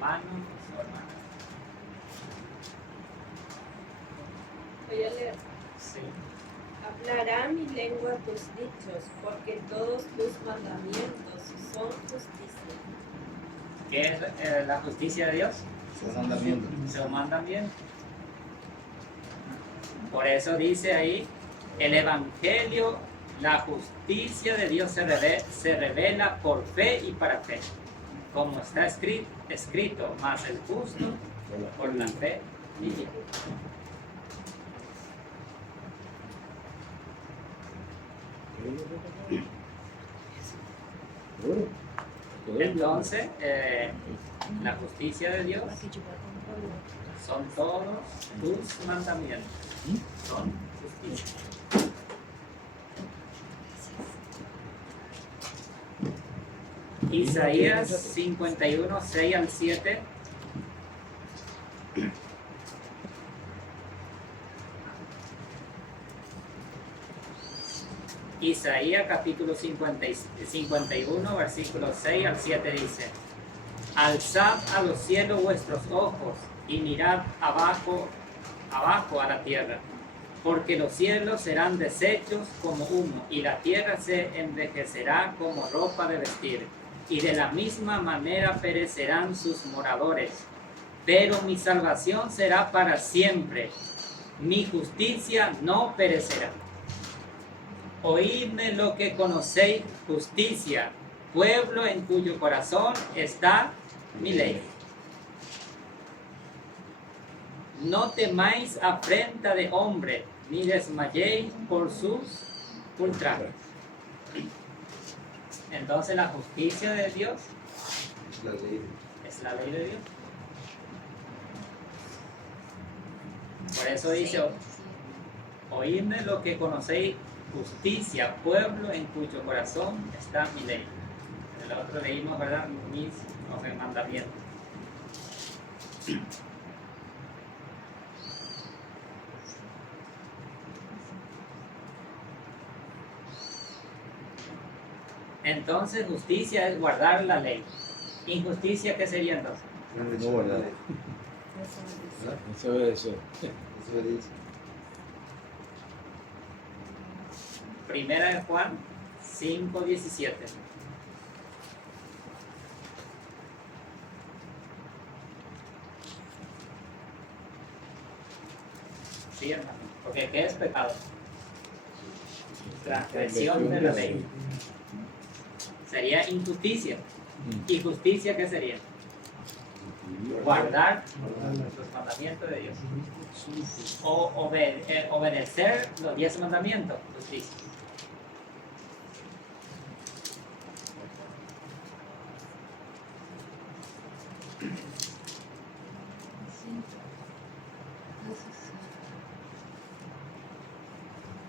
hermano o hermana. Voy a leer. Sí. Hablará mi lengua tus dichos, porque todos tus mandamientos son justicia. ¿Qué es la justicia de Dios? Su mandamiento. Su mandamiento. Por eso dice ahí, el Evangelio, la justicia de Dios se revela por fe y para fe. Como está escrito, más el justo por la fe vivirá. Entonces, la justicia de Dios son todos tus mandamientos. Son justicia. Isaías 51, 6 al 7. Isaías capítulo 51, versículos 6 al 7 dice: Alzad a los cielos vuestros ojos y mirad abajo a la tierra, porque los cielos serán deshechos como humo y la tierra se envejecerá como ropa de vestir, y de la misma manera perecerán sus moradores. Pero mi salvación será para siempre, mi justicia no perecerá. Oídme lo que conocéis justicia, pueblo en cuyo corazón está mi ley. No temáis afrenta de hombre, ni desmayéis por sus ultrajes. Entonces la justicia de Dios es la ley de Dios. Por eso dice, oídme lo que conocéis justicia, pueblo en cuyo corazón está mi ley. En el otro leímos, ¿verdad? Mis mandamientos. Entonces justicia es guardar la ley. Injusticia, ¿qué sería entonces? No guardar. Eso es eso. Primera de Juan 5:17. Sí, hermano. Porque ¿qué es pecado? Transgresión de la ley. Sería injusticia. ¿Y justicia qué sería? Guardar los mandamientos de Dios. O obedecer los 10 mandamientos. Justicia.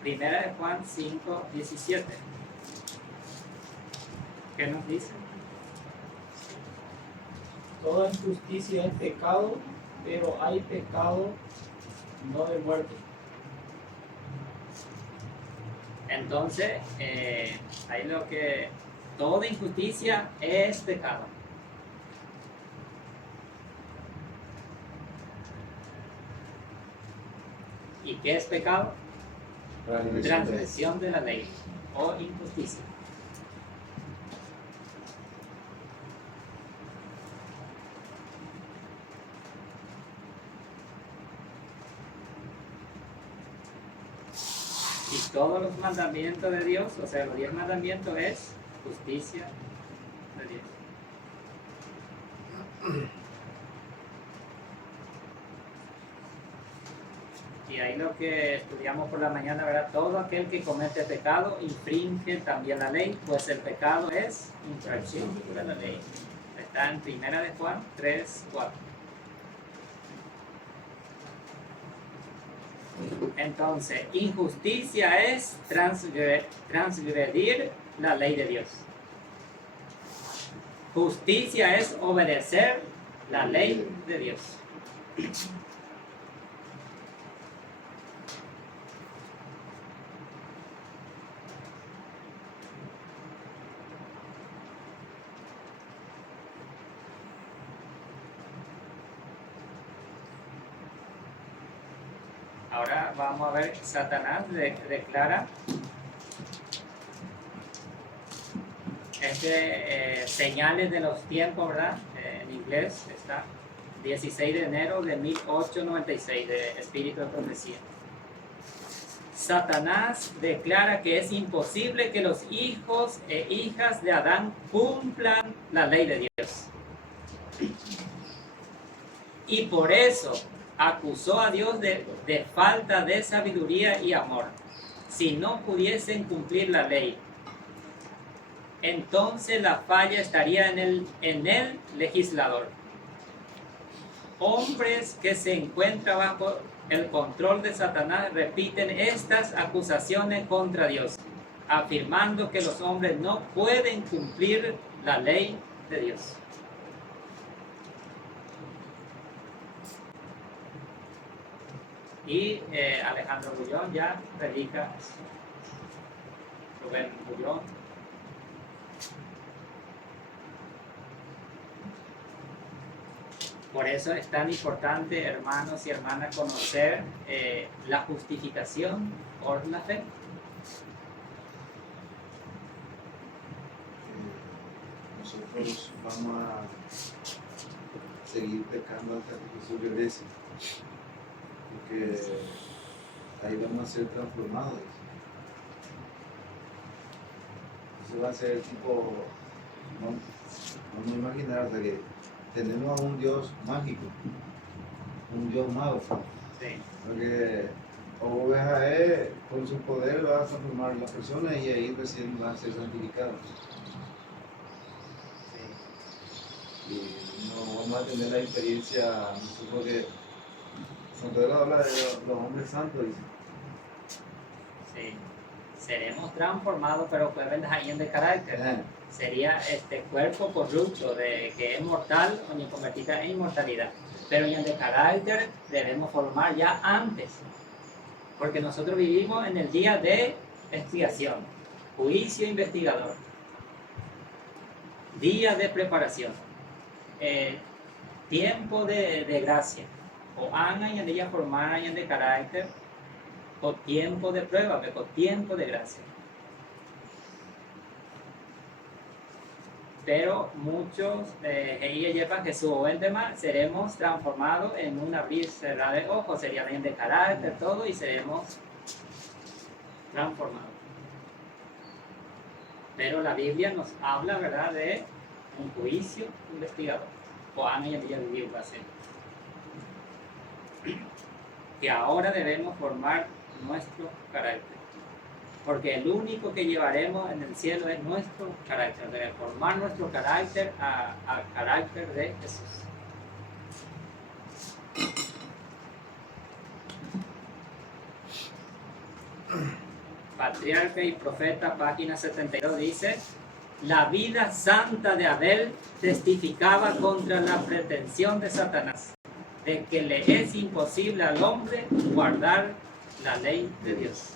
Primera de Juan 5:17. ¿Qué nos dice? Toda injusticia es pecado, pero hay pecado no de muerte. Entonces, hay lo que toda injusticia es pecado. ¿Y qué es pecado? Transgresión de la ley o injusticia. Y todos los mandamientos de Dios, o sea, los 10 mandamientos es justicia de Dios. Y ahí lo que estudiamos por la mañana, ¿verdad? Todo aquel que comete pecado infringe también la ley, pues el pecado es infracción de la ley. Está en Primera de Juan 3:4. Entonces, injusticia es transgredir la ley de Dios. Justicia es obedecer la ley de Dios. Ahora vamos a ver, Satanás declara señales de los tiempos, ¿verdad? En inglés está 16 de enero de 1896, de Espíritu de Profecía. Satanás declara que es imposible que los hijos e hijas de Adán cumplan la ley de Dios. Y por eso acusó a Dios de falta de sabiduría y amor. Si no pudiesen cumplir la ley, entonces la falla estaría en el legislador. Hombres que se encuentran bajo el control de Satanás repiten estas acusaciones contra Dios, afirmando que los hombres no pueden cumplir la ley de Dios. Y Alejandro Bullón ya predica, Rubén Bullón. Por eso es tan importante, hermanos y hermanas, conocer la justificación por la fe. Nosotros vamos a seguir pecando hasta que Jesús regrese, porque ahí vamos a ser transformados. Eso va a ser tipo, vamos a imaginar que tenemos a un Dios mágico, un Dios mago, Sí. porque o ves a Él, con su poder va a transformar a las personas y ahí recién va a ser santificado. Y no vamos a tener la experiencia, nosotros que San Pedro habla de los hombres santos, dice. Sí. Seremos transformados, pero pueden dejar de carácter. Ajá. Sería este cuerpo corrupto que es mortal o ni convertida en inmortalidad. Pero en de carácter debemos formar ya antes, porque nosotros vivimos en el día de expiación, juicio investigador, día de preparación, tiempo de gracia, o años de formar años de carácter, o tiempo de prueba, o tiempo de gracia. Pero muchos llevan que su tema seremos transformados en un abrir y cerrar de ojos, sería bien de carácter, todo, y seremos transformados. Pero la Biblia nos habla, ¿verdad?, de un juicio investigador. O años de vivir va a ser. Que ahora debemos formar nuestro carácter. Porque el único que llevaremos en el cielo es nuestro carácter, de formar nuestro carácter al carácter de Jesús. Patriarca y Profeta, página 72, dice: la vida santa de Abel testificaba contra la pretensión de Satanás, de que le es imposible al hombre guardar la ley de Dios.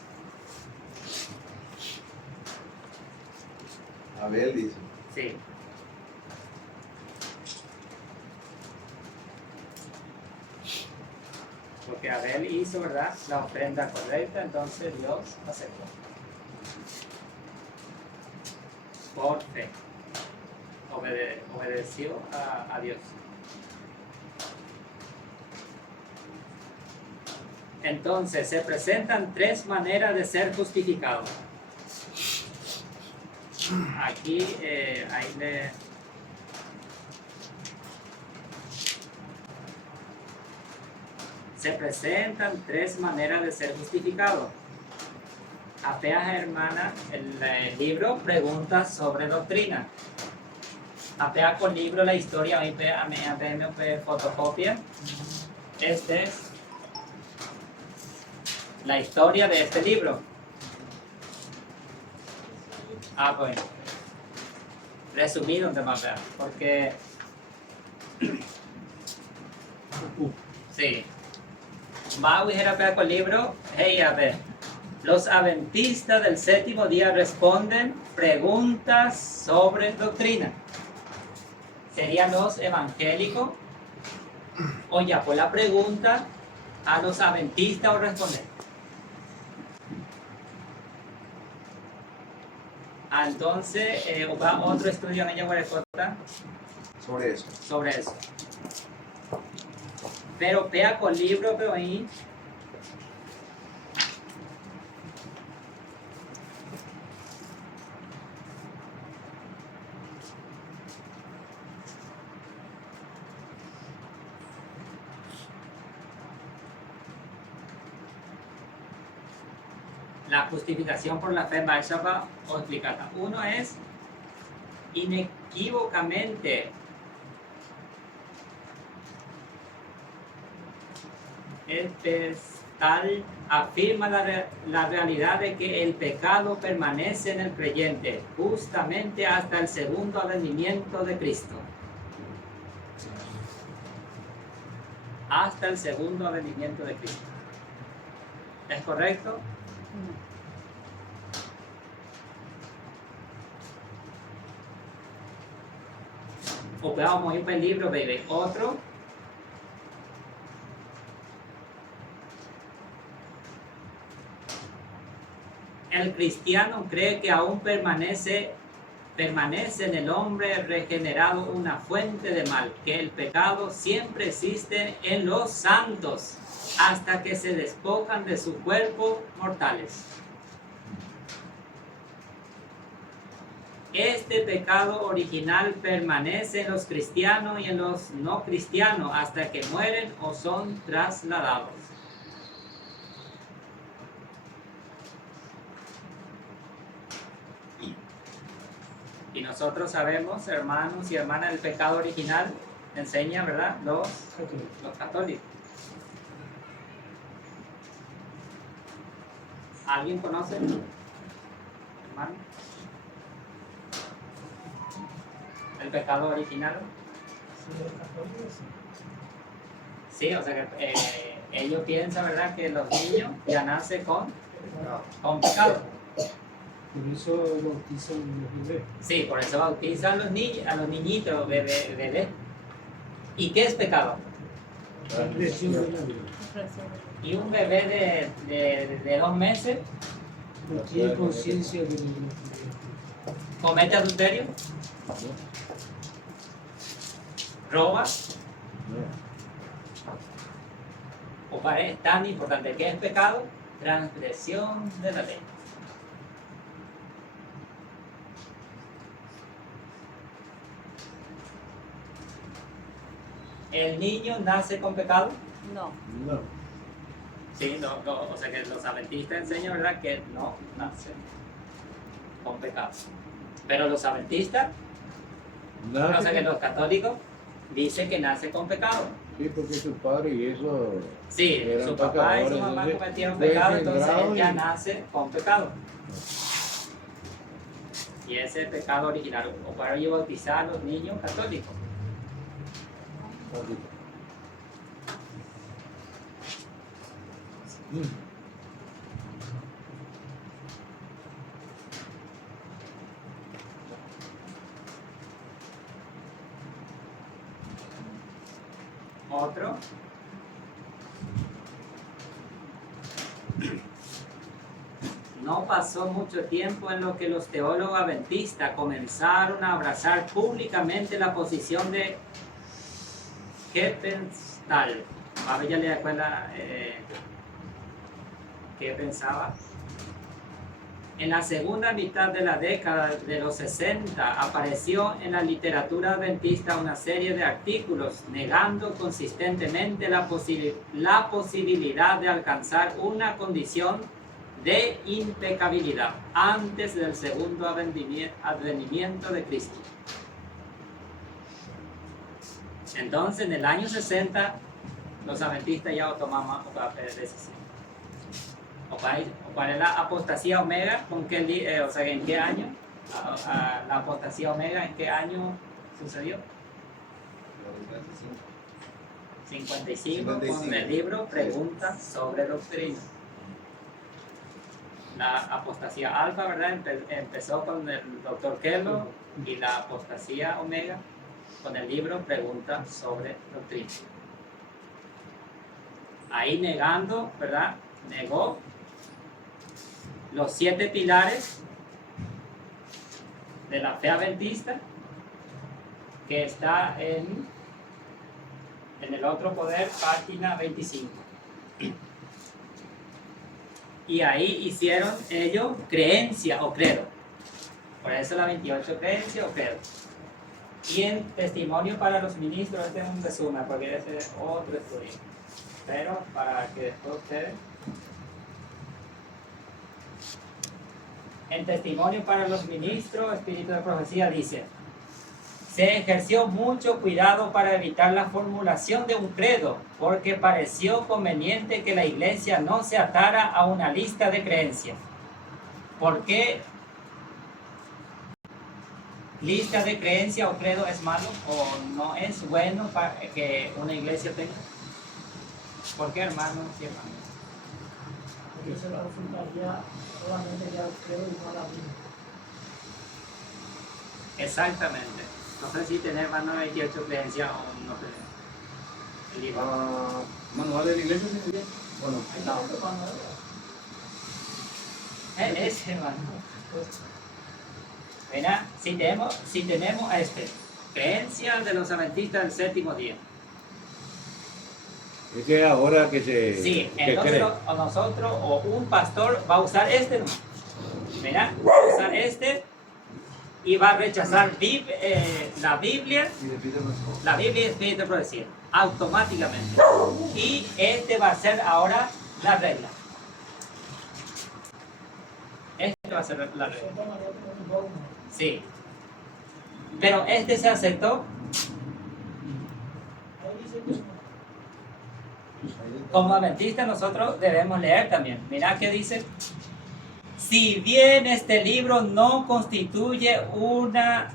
Abel dice. Sí. Porque Abel hizo, ¿verdad?, la ofrenda correcta, entonces Dios aceptó. Por fe. Obedeció a Dios. Entonces, se presentan tres maneras de ser justificado. Aquí, se presentan tres maneras de ser justificado. Apea, hermana, el libro Preguntas sobre Doctrina. Apea con libro la historia, me fotocopia. Este es la historia de este libro. Bueno. Resumido, porque sí. Va a ver con el libro. Hey, a ver. Los adventistas del séptimo día responden preguntas sobre doctrina. ¿Serían los evangélicos? O ya, pues la pregunta A los adventistas os responder. Entonces, va otro estudio en ella Guarecota Sobre eso. sobre eso. Pero vea con libro, pero ahí. La justificación por la fe en Baeshava o explicada. Uno es inequívocamente tal afirma la realidad de que el pecado permanece en el creyente justamente hasta el segundo advenimiento de Cristo. Hasta el segundo advenimiento de Cristo. ¿Es correcto? O vamos a ir para el libro, baby. Otro. El cristiano cree que aún permanece en el hombre regenerado una fuente de mal, que el pecado siempre existe en los santos hasta que se despojan de su cuerpo mortales. Este pecado original permanece en los cristianos y en los no cristianos hasta que mueren o son trasladados. Y nosotros sabemos, hermanos y hermanas, el pecado original enseña, ¿verdad? Los católicos. ¿Alguien conoce, hermano? ¿El pecado original? Sí, o sea que ellos piensan, ¿verdad?, que los niños ya nacen con pecado. Por eso bautizan los bebés. Sí, por eso bautizan a los niñitos, bebés. ¿Y qué es pecado? Transgresión de la ley. Y un bebé de 2 meses No tiene conciencia de lo comete adulterio, roba, o parece tan importante que es pecado, transgresión de la ley. ¿El niño nace con pecado? No. No. Sí, o sea que los adventistas enseñan, ¿verdad?, que no nace con pecado. Pero los adventistas, o sea que los católicos, dicen que nace con pecado. Sí, porque su padre y eso. Sí, eran su papá y su pecadores, mamá entonces, cometieron fue pecado, entonces engendrado él ya y- nace con pecado. Y ese es el pecado original. O para ello bautizar a los niños católicos. Otro. No pasó mucho tiempo en lo que los teólogos adventistas comenzaron a abrazar públicamente la posición de Heppenstall. A ver, ya le acuerda qué pensaba. En la segunda mitad de la década de los 60 apareció en la literatura adventista una serie de artículos negando consistentemente la posibilidad de alcanzar una condición de impecabilidad antes del segundo advenimiento de Cristo. Entonces, en el año 60, los adventistas ya tomaban otra decisión. ¿Cuál es la apostasía omega? ¿Con qué, o sea, en qué año? La apostasía omega, ¿en qué año sucedió? 55, con el libro Preguntas sobre Doctrina. La apostasía alfa, ¿verdad? Empezó con el Dr. Kellogg, y la apostasía omega con el libro Preguntas sobre Doctrina. ahí negando, ¿verdad? Negó los 7 pilares de la fe adventista, que está en el otro poder, página 25. Y ahí hicieron ellos creencia o credo. Por eso la 28, creencia o credo. Y en testimonio para los ministros, este es un resumen, porque ese es otro estudio. Pero para que después ustedes... En testimonio para los ministros, espíritu de profecía dice: se ejerció mucho cuidado para evitar la formulación de un credo, porque pareció conveniente que la iglesia no se atara a una lista de creencias. ¿Por qué lista de creencia o credo es malo o no es bueno para que una iglesia tenga? ¿Por qué, hermanos y hermanas? Porque se consultaría solamente ya el credo y no la Biblia. Exactamente. No sé si tener más de 28 creencias o no tener. El libro. Manual de la iglesia, ¿sí? Bueno, No. Ese, hermano. Mira, si tenemos creencia de los adventistas del séptimo día. es que ahora que se Sí, que entonces cree. nosotros o un pastor va a usar este, ¿no? Mira, va a usar este y va a rechazar la Biblia. Y le pide más. La Biblia y Espíritu de Profecía, automáticamente. Y este va a ser ahora la regla. Este va a ser la regla. Sí. Pero este se aceptó. Como adventistas nosotros debemos leer también. Mirá qué dice. Si bien este libro no constituye una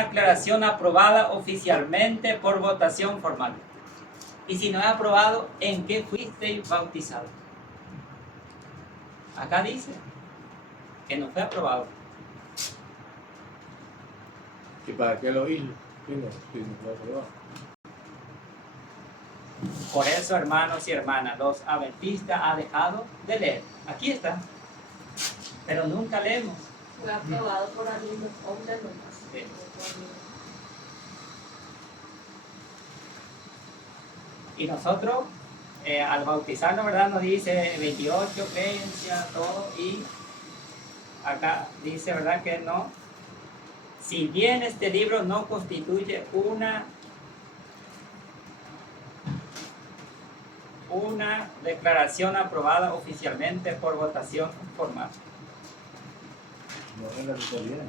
aclaración aprobada oficialmente por votación formal. Y si no es aprobado, ¿en qué fuiste bautizado? Acá dice que no fue aprobado. ¿Y para qué lo hizo? Sí, no fue aprobado. Por eso, hermanos y hermanas, los adventistas han dejado de leer. Aquí está. Pero nunca leemos. Fue aprobado por algunos hombres nomás. Sí. Y nosotros, al bautizarnos, ¿verdad? Nos dice 28 creencias, todo. Y acá dice, ¿verdad? Que no. Si bien este libro no constituye una declaración aprobada oficialmente por votación formal. No es la totalidad.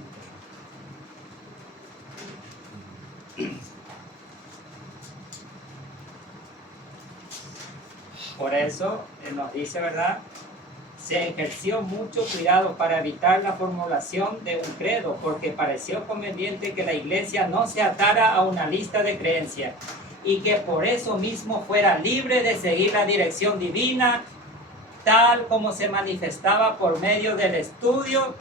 Por eso nos dice, ¿verdad? Se ejerció mucho cuidado para evitar la formulación de un credo, porque pareció conveniente que la iglesia no se atara a una lista de creencias y que por eso mismo fuera libre de seguir la dirección divina, tal como se manifestaba por medio del estudio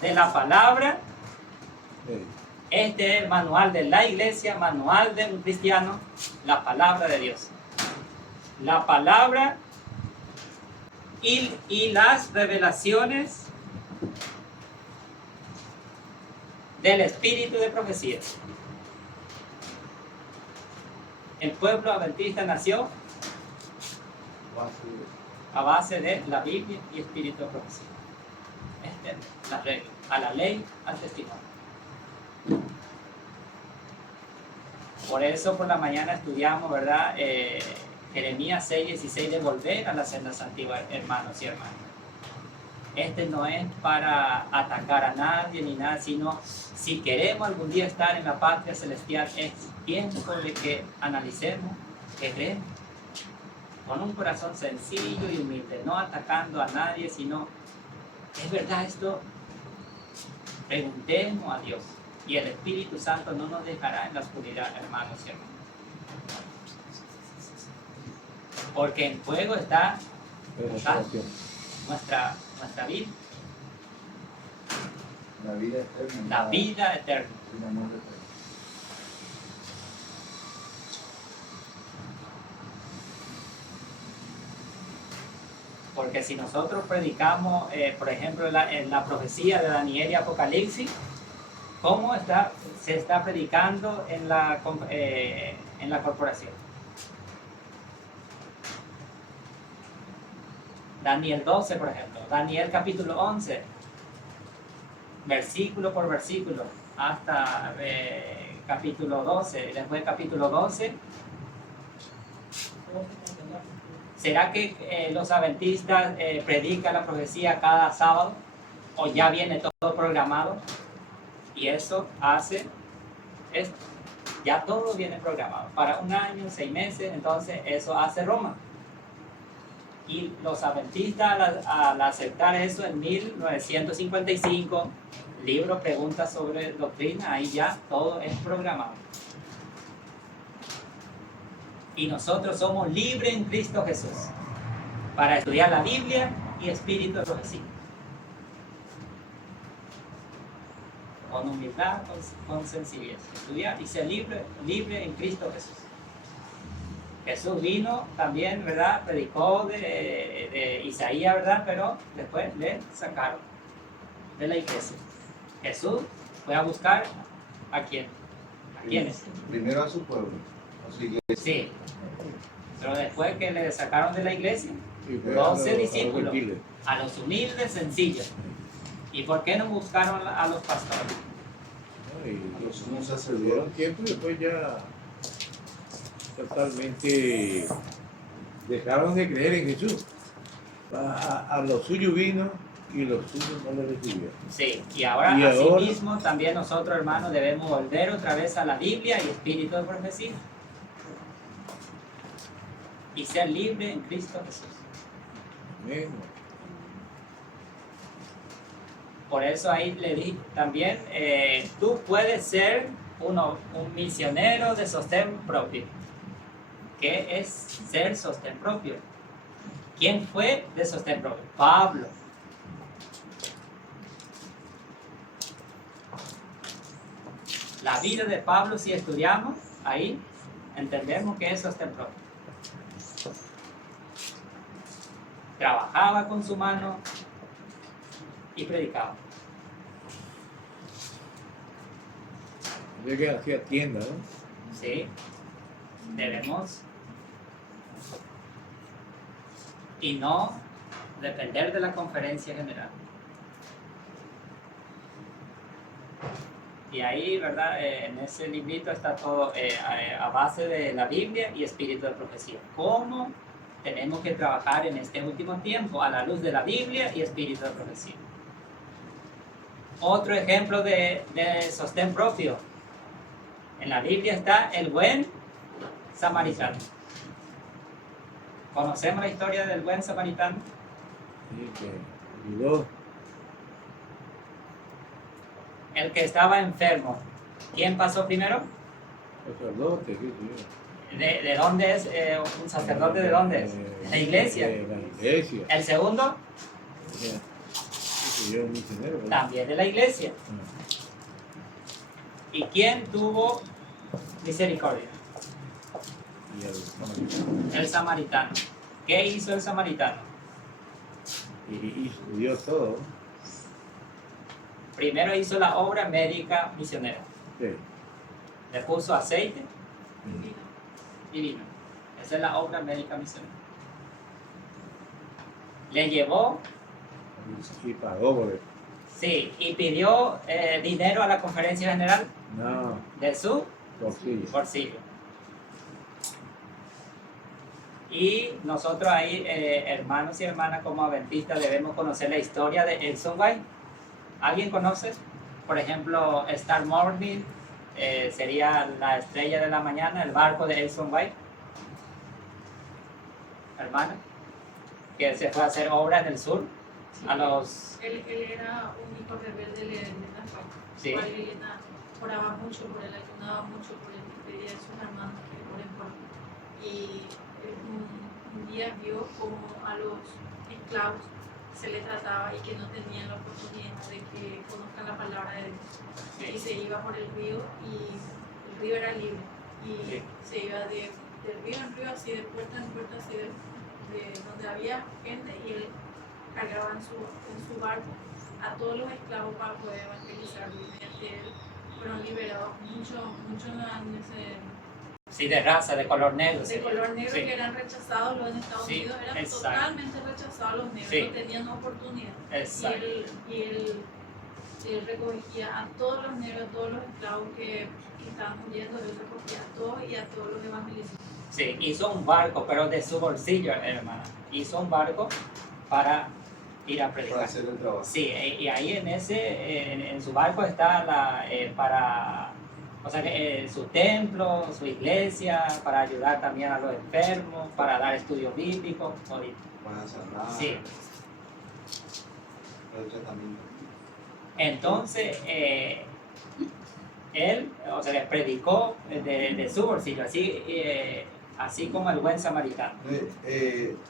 de la palabra. Sí. Este es el manual de la iglesia, manual de un cristiano, la palabra de Dios. La palabra y las revelaciones del espíritu de profecía. El pueblo adventista nació a base de la Biblia y espíritu de profecía. Esta es la regla. A la ley, al testimonio. Por eso por la mañana estudiamos, ¿verdad? Jeremías 6:16, de volver a las sendas antiguas, hermanos y hermanas. Este no es para atacar a nadie ni nada, sino si queremos algún día estar en la patria celestial, es tiempo de que analicemos qué creemos. Con un corazón sencillo y humilde, no atacando a nadie, sino, ¿es verdad esto? Preguntemos a Dios. Y el Espíritu Santo no nos dejará en la oscuridad, hermanos y hermanas. Porque en juego está nuestra vida. La vida eterna. La vida eterna. El amor eterno. Porque si nosotros predicamos, por ejemplo, en la profecía de Daniel y Apocalipsis, ¿cómo se está predicando en la corporación? Daniel 12, por ejemplo, Daniel capítulo 11, versículo por versículo, hasta capítulo 12, después capítulo 12. ¿Será que los adventistas predican la profecía cada sábado? ¿O ya viene todo programado? Y eso hace esto. Ya todo viene programado. Para un año, 6 meses, entonces eso hace Roma. Y los adventistas al aceptar eso en 1955, libro Preguntas sobre Doctrina, ahí ya todo es programado. Y nosotros somos libres en Cristo Jesús para estudiar la Biblia y espíritu de profecía. Con humildad, con sencillez. Estudiar y ser libre en Cristo Jesús. Jesús vino también, ¿verdad? Predicó de Isaías, ¿verdad? Pero después le sacaron de la iglesia. Jesús fue a buscar ¿a quién? ¿A quiénes? Primero a su pueblo, a su iglesia. Sí. Pero después que le sacaron de la iglesia, Y fue 12 discípulos, gentiles. a los humildes, sencillos. ¿Y por qué no buscaron a los pastores? ¿No? Y Los sumos tuvieron sacerdotes. tiempo y después ya totalmente dejaron de creer en Jesús. A los suyos vino y los suyos no le recibieron. Sí, y ahora Y así ahora- mismo también nosotros, hermanos, debemos volver otra vez a la Biblia y espíritu de profecía. Y ser libre en Cristo Jesús. Amén. Por eso ahí le di también, tú puedes ser un misionero de sostén propio. ¿Qué es ser sostén propio? ¿Quién fue de sostén propio? Pablo. La vida de Pablo, si estudiamos, ahí entendemos que es sostén propio. Trabajaba con su mano y predicaba. Yo que hacía tienda, ¿no? Sí, debemos y no depender de la conferencia general. Y ahí, ¿verdad? En ese librito está todo a base de la Biblia y espíritu de profecía. ¿Cómo tenemos que trabajar en este último tiempo a la luz de la Biblia y espíritu de profecía? Otro ejemplo de sostén propio. En la Biblia está el buen samaritano. ¿Conocemos la historia del buen samaritano? Sí, que ayudó. El que estaba enfermo. ¿Quién pasó primero? Sacerdote, sí, sí. ¿De dónde es? ¿Un sacerdote de dónde es? De la iglesia. De la iglesia. El segundo, Sí, sí, yo era un misionero, ¿verdad? también de la iglesia. Ah, ¿Y quién tuvo misericordia? y el samaritano. El samaritano. ¿Qué hizo el samaritano? Y dio todo. Primero hizo la obra médica misionera. Sí. Le puso aceite y vino. Esa es la obra médica misionera. Le llevó, Y pagó por eso. sí, y pidió dinero a la conferencia general No, de su bolsillo. bolsillo. Y nosotros ahí, hermanos y hermanas como adventistas, debemos conocer la historia de Elson White. ¿Alguien conoce? Por ejemplo, Star Morning sería la estrella de la mañana, el barco de Elson White. Hermana, que se fue a hacer obra en el sur. A los... Él era un hijo rebelde de Natal. Sí. Por él oraba mucho por él, ayunaba mucho por él, pedía a sus hermanos que oren por él. Y un día vio como a los esclavos se le trataba y que no tenían la oportunidad de que conozcan la palabra de Dios. Y se iba por el río y el río era libre. Y Sí. se iba del río en río, así de puerta en puerta, así de donde había gente y él cargaba en su barco a todos los esclavos para poder evangelizar. Y mediante él fueron liberados muchos en ese Sí, de raza, de color negro. de sí. color negro Sí. que eran rechazados los en Estados Sí, Unidos, eran exacto. totalmente rechazados los negros, Sí. no tenían oportunidad. Exacto. Y él recogía a todos los negros, a todos los esclavos que estaban muriendo, él recogía a todos y a todos los evangelizó. Sí, hizo un barco, pero de su bolsillo, hermana. Hizo un barco para ir a para predicar. hacer el trabajo. Sí, y ahí en su barco está su templo, su iglesia, para ayudar también a los enfermos, para dar estudios bíblicos. Todito. Para sanar, Sí, para el tratamiento. entonces él, les predicó de su bolsillo, así como el buen samaritano.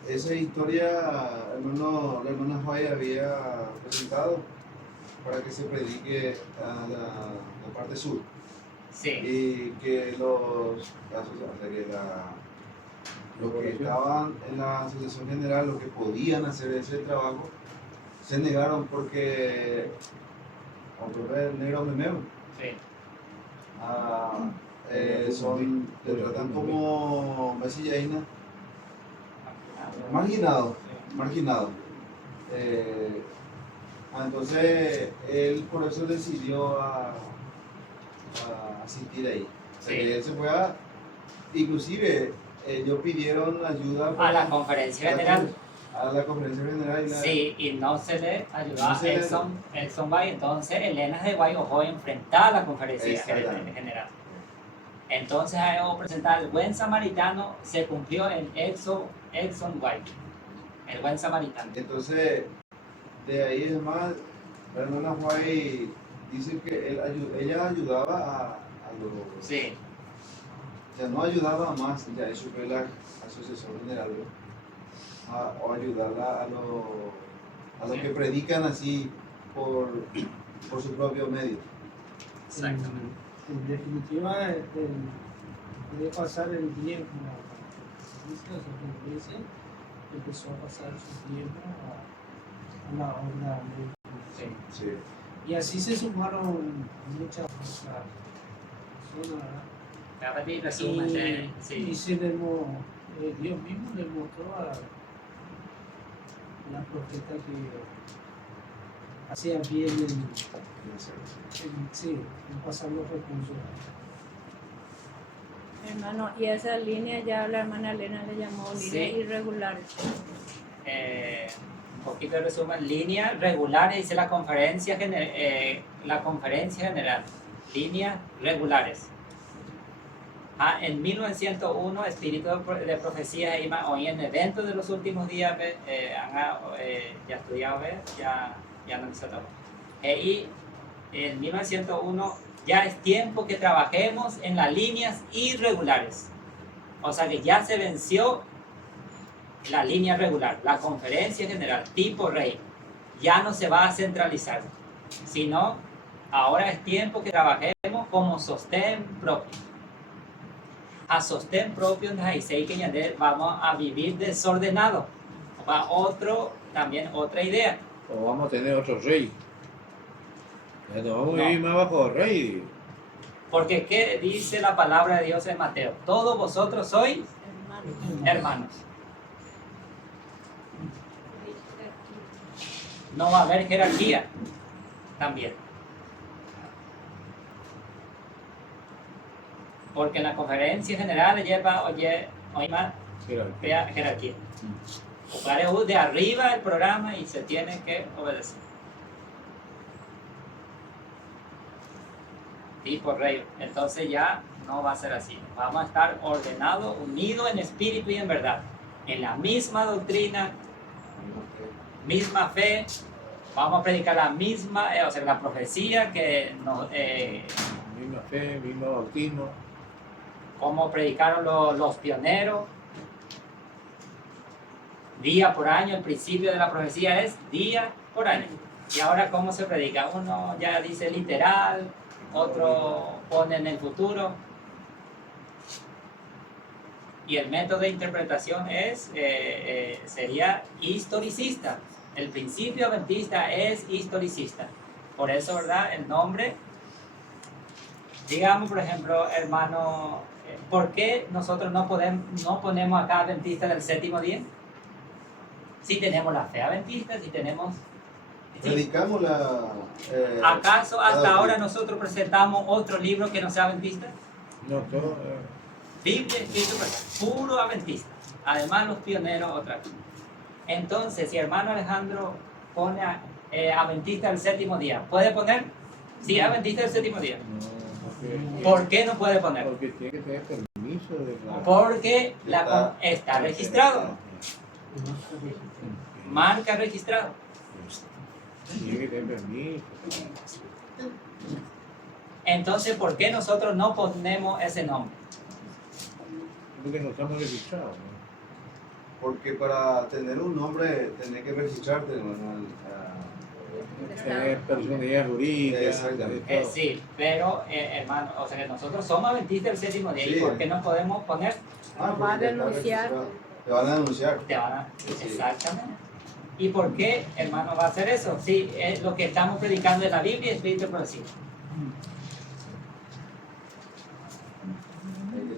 Esa historia, la hermana Joy había presentado para que se predique a la parte sur. Sí, Y que los que estaban en la asociación general, los que podían hacer ese trabajo, se negaron porque, aunque ve el negro memeo, sí, te tratan como mesillaína, marginado. Entonces él por eso decidió a asistir ahí. O sea, Sí. que él se fue inclusive ellos pidieron ayuda a la conferencia general. a la conferencia general y Sí, y no se le ayudó No a se le- Exxon Bay, entonces Elena de Guay dejó enfrentar a la conferencia Exactamente. general. Entonces ahí vamos a presentar el buen samaritano, se cumplió en Exxon White, el buen samaritano. Entonces, de ahí es más, la hermana Juárez dice que ella ayudaba a los... Sí, Ya no ayudaba más, ya eso fue la asociación general, ¿no? O ayudarla a los Sí. que predican así por su propio medio. exactamente. En definitiva, puede pasar el tiempo, la iglesia empezó a pasar su tiempo a la obra de Sí. Sí. Y así se sumaron muchas otras personas, ¿verdad? Para ti, resumen de... Y Sí, se Dios mismo le mostró a la profeta que hacía bien en pasar los recursos. Hermano, y esa línea ya la hermana Elena le llamó líneas Sí. irregulares. un poquito de resumen, líneas regulares, dice la conferencia general, líneas regulares. En 1901, Espíritu de Profecía, hoy en eventos de los últimos días, ya estudiado, ya analizado todo. Y en 1901 ya es tiempo que trabajemos en las líneas irregulares. O sea que ya se venció la línea regular, la conferencia general, tipo rey. Ya no se va a centralizar, sino ahora es tiempo que trabajemos como sostén propio. A sostén propio en Jaisei que vamos a vivir desordenado. Va también otra idea. O vamos a tener otro rey. Ya no vamos No. a ir más bajo rey. Porque ¿qué dice la palabra de Dios en Mateo? Todos vosotros sois hermanos. No va a haber jerarquía también. Porque en la conferencia general lleva hoy más jerarquía. De arriba el programa y se tiene que obedecer. Tipo rey. Entonces ya no va a ser así. Vamos a estar ordenados, unidos en espíritu y en verdad. En la misma doctrina, misma fe. Vamos a predicar la misma, la profecía que nos... Misma fe, mismo bautismo. como predicaron los pioneros. Día por año, el principio de la profecía es día por año. Y ahora, ¿cómo se predica? Uno ya dice literal, otro pone en el futuro. Y el método de interpretación sería historicista. El principio adventista es historicista. Por eso, ¿verdad? El nombre, digamos, por ejemplo, hermano, ¿por qué nosotros no ponemos acá adventista del séptimo día? Si tenemos la fe adventista, si tenemos... ¿sí? Predicamos ¿Acaso hasta doctrina. ahora nosotros presentamos otro libro que no sea adventista? No, todo. Biblia escrito puro adventista. Además los pioneros otra vez. Entonces, si hermano Alejandro pone adventista del séptimo día, ¿puede poner? Sí, adventista del séptimo día. No, ¿Por qué no puede poner? porque tiene que tener permiso de la... Porque está registrado. Marca registrado. Tiene que tener permiso. Entonces, ¿por qué nosotros no ponemos ese nombre? Porque no estamos registrados, ¿no? Porque para tener un nombre tenés que registrarte, hermano. Tener personalidad jurídica. Exactamente. todo. Sí, pero hermano, o sea que nosotros somos adventistas del séptimo día. ¿Y Sí. por qué no podemos poner? Nos va a porque ya está denunciar. registrado. Te van a denunciar. Te van a... Sí. Exactamente. ¿Y por qué, hermano, va a hacer eso? Sí, es lo que estamos predicando en la Biblia, escrito por sí.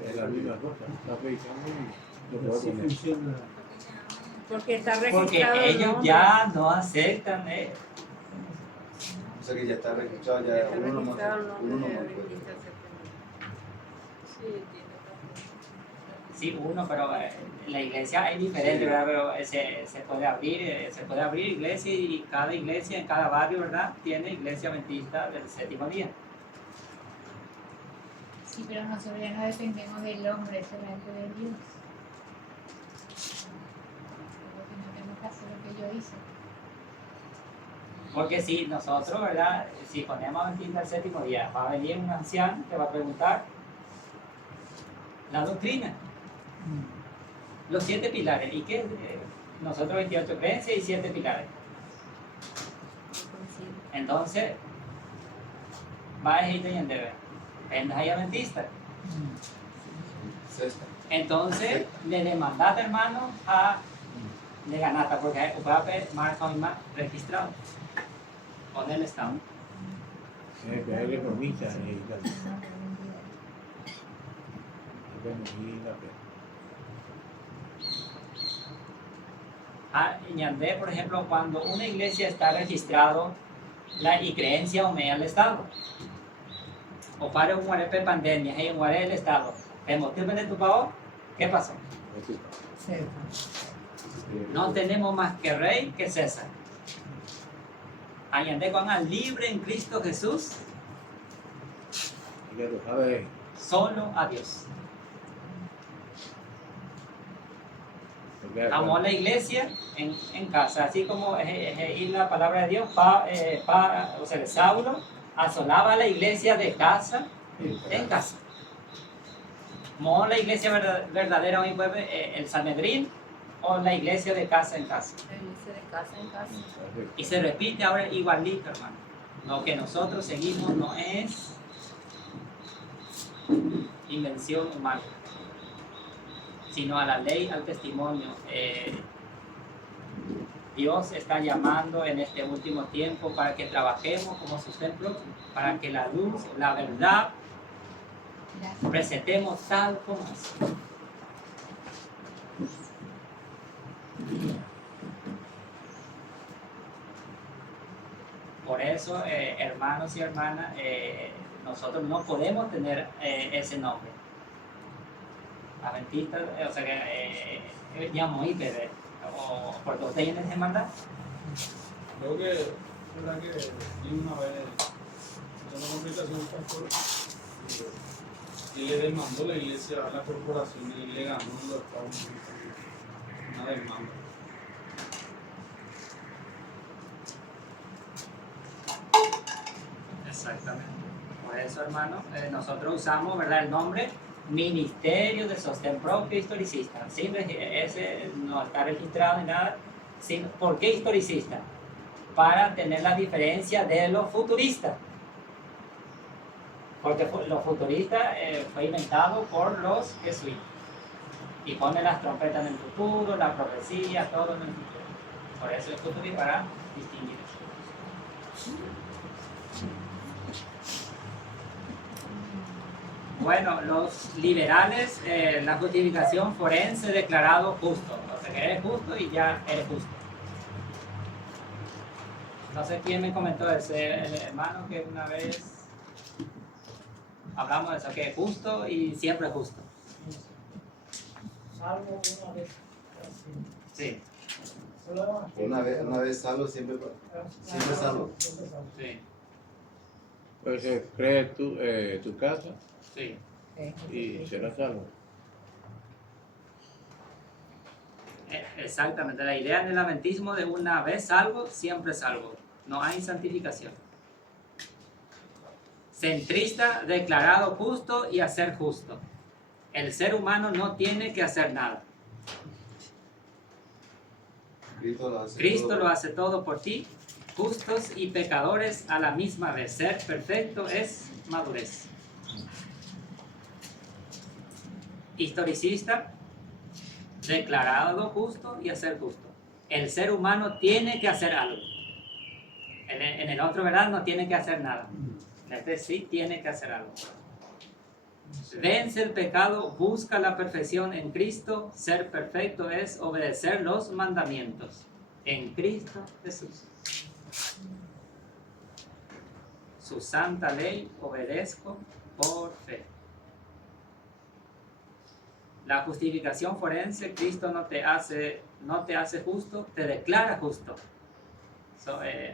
Es la misma cosa. Está predicando y lo Así puede poner. funciona. Porque está Porque registrado el ellos nombre. ya no aceptan. O sea que ya está registrado, ya Está uno no registrado el más. nombre Uno de no Adventista del séptimo día. Sí, tiene razón. Sí, uno, pero la iglesia es diferente, Sí. ¿verdad? Pero se puede abrir iglesia y cada iglesia en cada barrio, ¿verdad? Tiene iglesia adventista del séptimo día. Sí, pero nosotros ya no dependemos del hombre, solamente de Dios. Porque no tenemos que hacer lo que yo hice. Porque si nosotros, ¿verdad? Si ponemos adventista del séptimo día, va a venir un anciano que va a preguntar la doctrina. Los 7 pilares. ¿Y qué? Nosotros 28 creencias y 7 pilares. Entonces, va a decir en debe. Él es adventista. Sexta. Entonces, le demandaste, hermano, le ganaste, porque va a marca un más registrado con el Estado. Tiene que darle permiso a ella. En Yandé, por ejemplo, cuando una iglesia está registrado, y creencia humea al Estado. O para un guarepe pandemia, hay un guare del Estado. ¿El motivo de tu pago? ¿Qué pasó? No tenemos más que rey que César. Añade con al libre en Cristo Jesús, solo a Dios. Amó a la iglesia en casa, así como y la palabra de Dios, o sea, Saulo asolaba a la iglesia de casa en casa. Amó la iglesia verdadera hoy, el Sanedrín, o la iglesia de casa en casa. La iglesia de casa en casa. Y se repite ahora igualito, hermano. Lo que nosotros seguimos no es invención humana, sino a la ley, al testimonio. Dios está llamando en este último tiempo para que trabajemos como sus templos, para que la luz, la verdad, presentemos tal como es. Por eso, hermanos y hermanas, nosotros no podemos tener ese nombre. Adventista, o sea que llamo hiper, o porque usted tiene esa hermandad. Creo que es verdad que vi una vez una conversación con un pastor y le demandó la iglesia a la corporación y le ganó en los Estados Unidos una demanda. Exactamente. Por eso, hermano, nosotros usamos, ¿verdad?, el nombre Ministerio de Sostén Propio Historicista. ¿Sí? Ese no está registrado ni nada. ¿Sí? ¿Por qué historicista? Para tener la diferencia de los futuristas. Porque los futuristas fue inventado por los jesuitas. Y pone las trompetas en el futuro, la profecía, todo en el futuro. Por eso es futuro y para distinguir. Bueno, los liberales, la justificación forense declarado justo. O sea que eres justo y ya eres justo. No sé quién me comentó ese el hermano que una vez hablamos de eso, que es justo y siempre justo. Salvo una vez. Sí, Una vez salvo, siempre salvo. sí, Pues cree tu casa sí. y será salvo. Exactamente, la idea del adventismo de una vez salvo, siempre salvo. No hay santificación. Centrista, declarado justo y hacer justo. El ser humano no tiene que hacer nada. Cristo lo hace todo por ti. Justos y pecadores a la misma vez. Ser perfecto es madurez. Historicista, declarado justo y hacer justo. El ser humano tiene que hacer algo. En el otro, ¿verdad? No tiene que hacer nada. En este sí tiene que hacer algo. Vence el pecado, busca la perfección en Cristo. Ser perfecto es obedecer los mandamientos. En Cristo Jesús. Su santa ley obedezco por fe. La justificación forense, Cristo no te hace justo, te declara justo.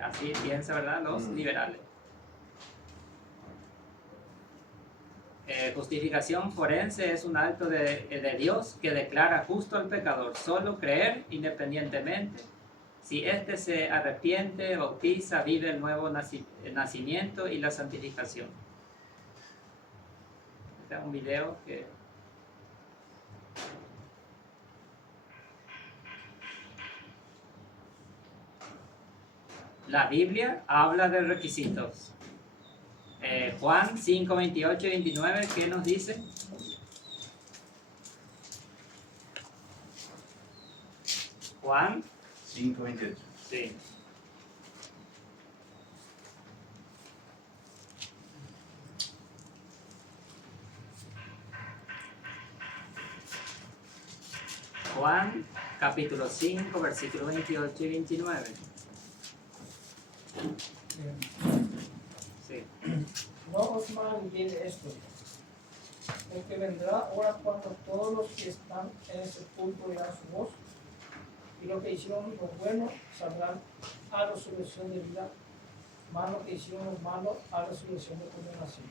Así piensa, ¿verdad? Los liberales. Justificación forense es un acto de Dios que declara justo al pecador. Solo creer independientemente. Si éste se arrepiente, bautiza, vive el nuevo nacimiento y la santificación. Este es un video que... La Biblia habla de requisitos. Juan 5, 28 y 29, ¿qué nos dice? Juan 5:28. Sí. Juan capítulo 5, versículos 28 y 29. Sí. No os malentiende esto. El que vendrá ahora cuando todos los que están en ese punto oirán su voz, y lo que hicieron los buenos saldrán a resurrección de vida, más lo que hicieron los malos a resurrección de condenación.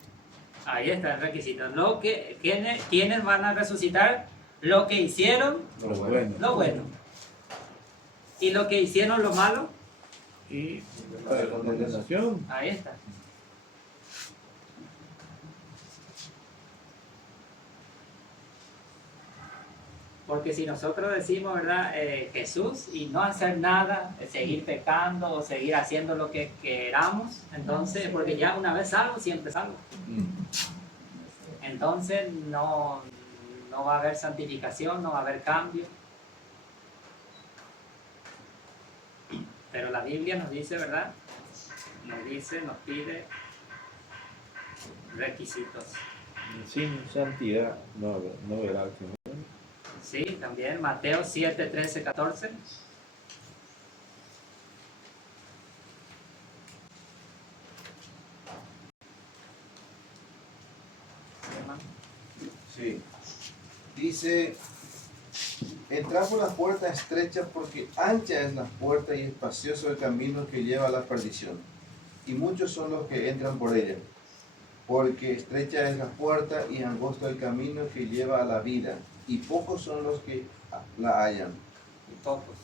Ahí está el requisito. ¿Quiénes van a resucitar? Lo que hicieron lo bueno. ¿Y lo que hicieron lo malo? Y la condenación. Ahí está. Porque si nosotros decimos, ¿verdad? Jesús y no hacer nada, seguir pecando o seguir haciendo lo que queramos, entonces, porque ya una vez salvo, siempre salvo. Entonces no va a haber santificación, no va a haber cambio. Pero la Biblia nos dice, ¿verdad? Nos pide requisitos. Sin santidad no verá al Señor. Sí, también Mateo 7, 13, 14. Sí. Dice, entrad por la puerta estrecha porque ancha es la puerta y espacioso el camino que lleva a la perdición. Y muchos son los que entran por ella. Porque estrecha es la puerta y angosto el camino que lleva a la vida. Y pocos son los que la hallan. Y pocos.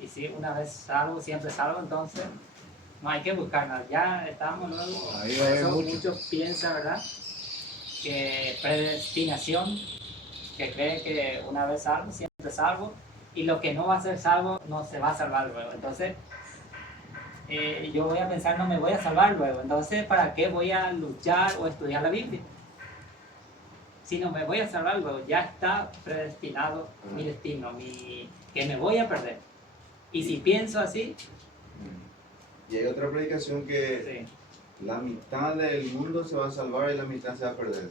Y si una vez salvo, siempre salvo, entonces no hay que buscar nada. Ya estamos luego. Ahí Por va a haber eso mucho. muchos piensan, ¿verdad? Que predestinación, que cree que una vez salvo, siempre salvo. Y lo que no va a ser salvo, no se va a salvar luego. Entonces, yo voy a pensar, no me voy a salvar luego. Entonces, ¿para qué voy a luchar o estudiar la Biblia? sino me voy a salvar luego. Ya está predestinado mi destino, que me voy a perder. Y si pienso así, Y hay otra predicación que sí, la mitad del mundo se va a salvar y la mitad se va a perder.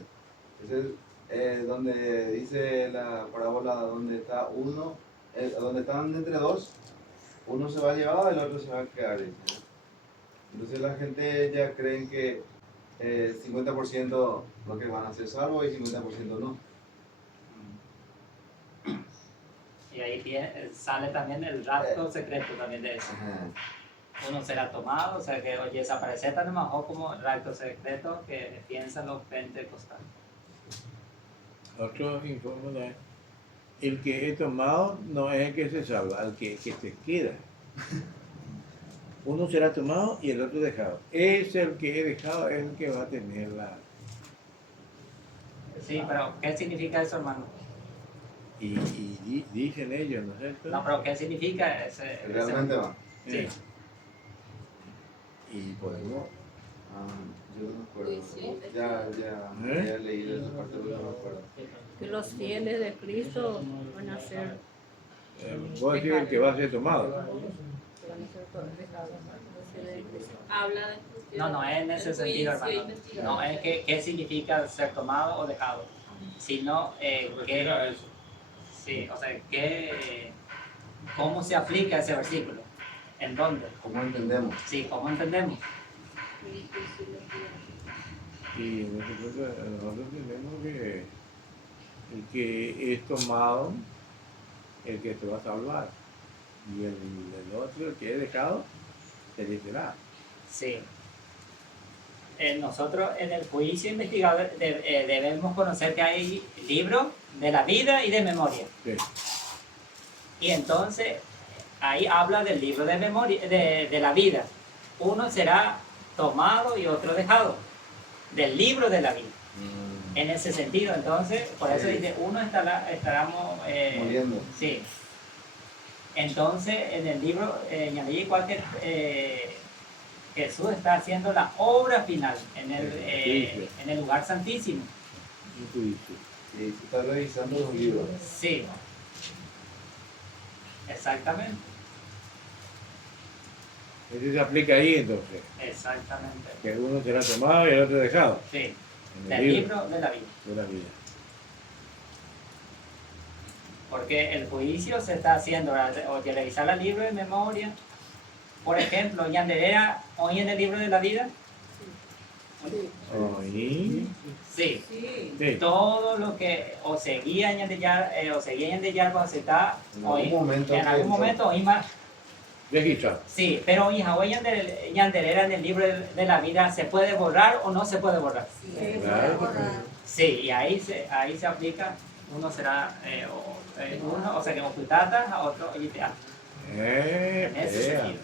Ese es donde dice la parábola donde está uno, donde están entre dos, uno se va a llevar, el otro se va a quedar. Dice. Entonces la gente ya creen que 50% lo que van a ser salvos y 50% no. y ahí sale también el rapto secreto también de eso. Ajá. Uno será tomado, o sea que oye, desaparecer tan mejor como el rapto secreto que piensan los pentecostales. Otro informe es, el que es tomado no es el que se salva, el que se queda. Uno será tomado y el otro dejado. Es el que he dejado, es el que va a tener la... Sí, pero ¿qué significa eso, hermano? Y dicen ellos, ¿no es cierto? No, pero ¿qué significa ese? Realmente va. Sí. Y podemos... Yo no me acuerdo. Sí. Ya leí de esa parte, pero no me acuerdo. Que los fieles de Cristo van a ser, voy a decir el que va a ser tomado. habla de No es en ese sentido, hermano. No es que qué significa ser tomado o dejado, sino Refiere a eso. sí, o sea, cómo se aplica ese versículo, en dónde, ¿Cómo entendemos? sí, cómo entendemos. Y nosotros tenemos que el que es tomado, el que se va a salvar. Y el otro, el que es dejado, se le será. Sí. Nosotros en el juicio investigador debemos conocer que hay libros de la vida y de memoria. Sí. Y entonces ahí habla del libro de memoria, de la vida. Uno será tomado y otro dejado. Del libro de la vida. En ese sentido, entonces, por eso Sí. dice, uno estaremos Muriendo. Sí. Entonces, en el libro, añadí igual que Jesús está haciendo la obra final en el lugar santísimo. Un juicio. Y se está revisando los libros. Sí. Exactamente. Eso se aplica ahí entonces. Exactamente. Que uno será tomado y el otro dejado. Sí. En el Del libro de la vida. de la vida. Porque el juicio se está haciendo, o de revisar el libro de memoria. Por ejemplo, Yanderera, hoy en el libro de la vida. Oí. Sí. Sí. Todo lo que o seguía en Yandeyar, o se está En hoy, algún momento. en algún momento, hoy más. Registrado. Sí, pero hija, hoy Yanderera en el libro de la vida, ¿se puede borrar o no se puede borrar? Claro. Sí, y ahí se aplica, uno será, uno, o sea, que ocultata, a otro teatro. En ese Vea. sentido.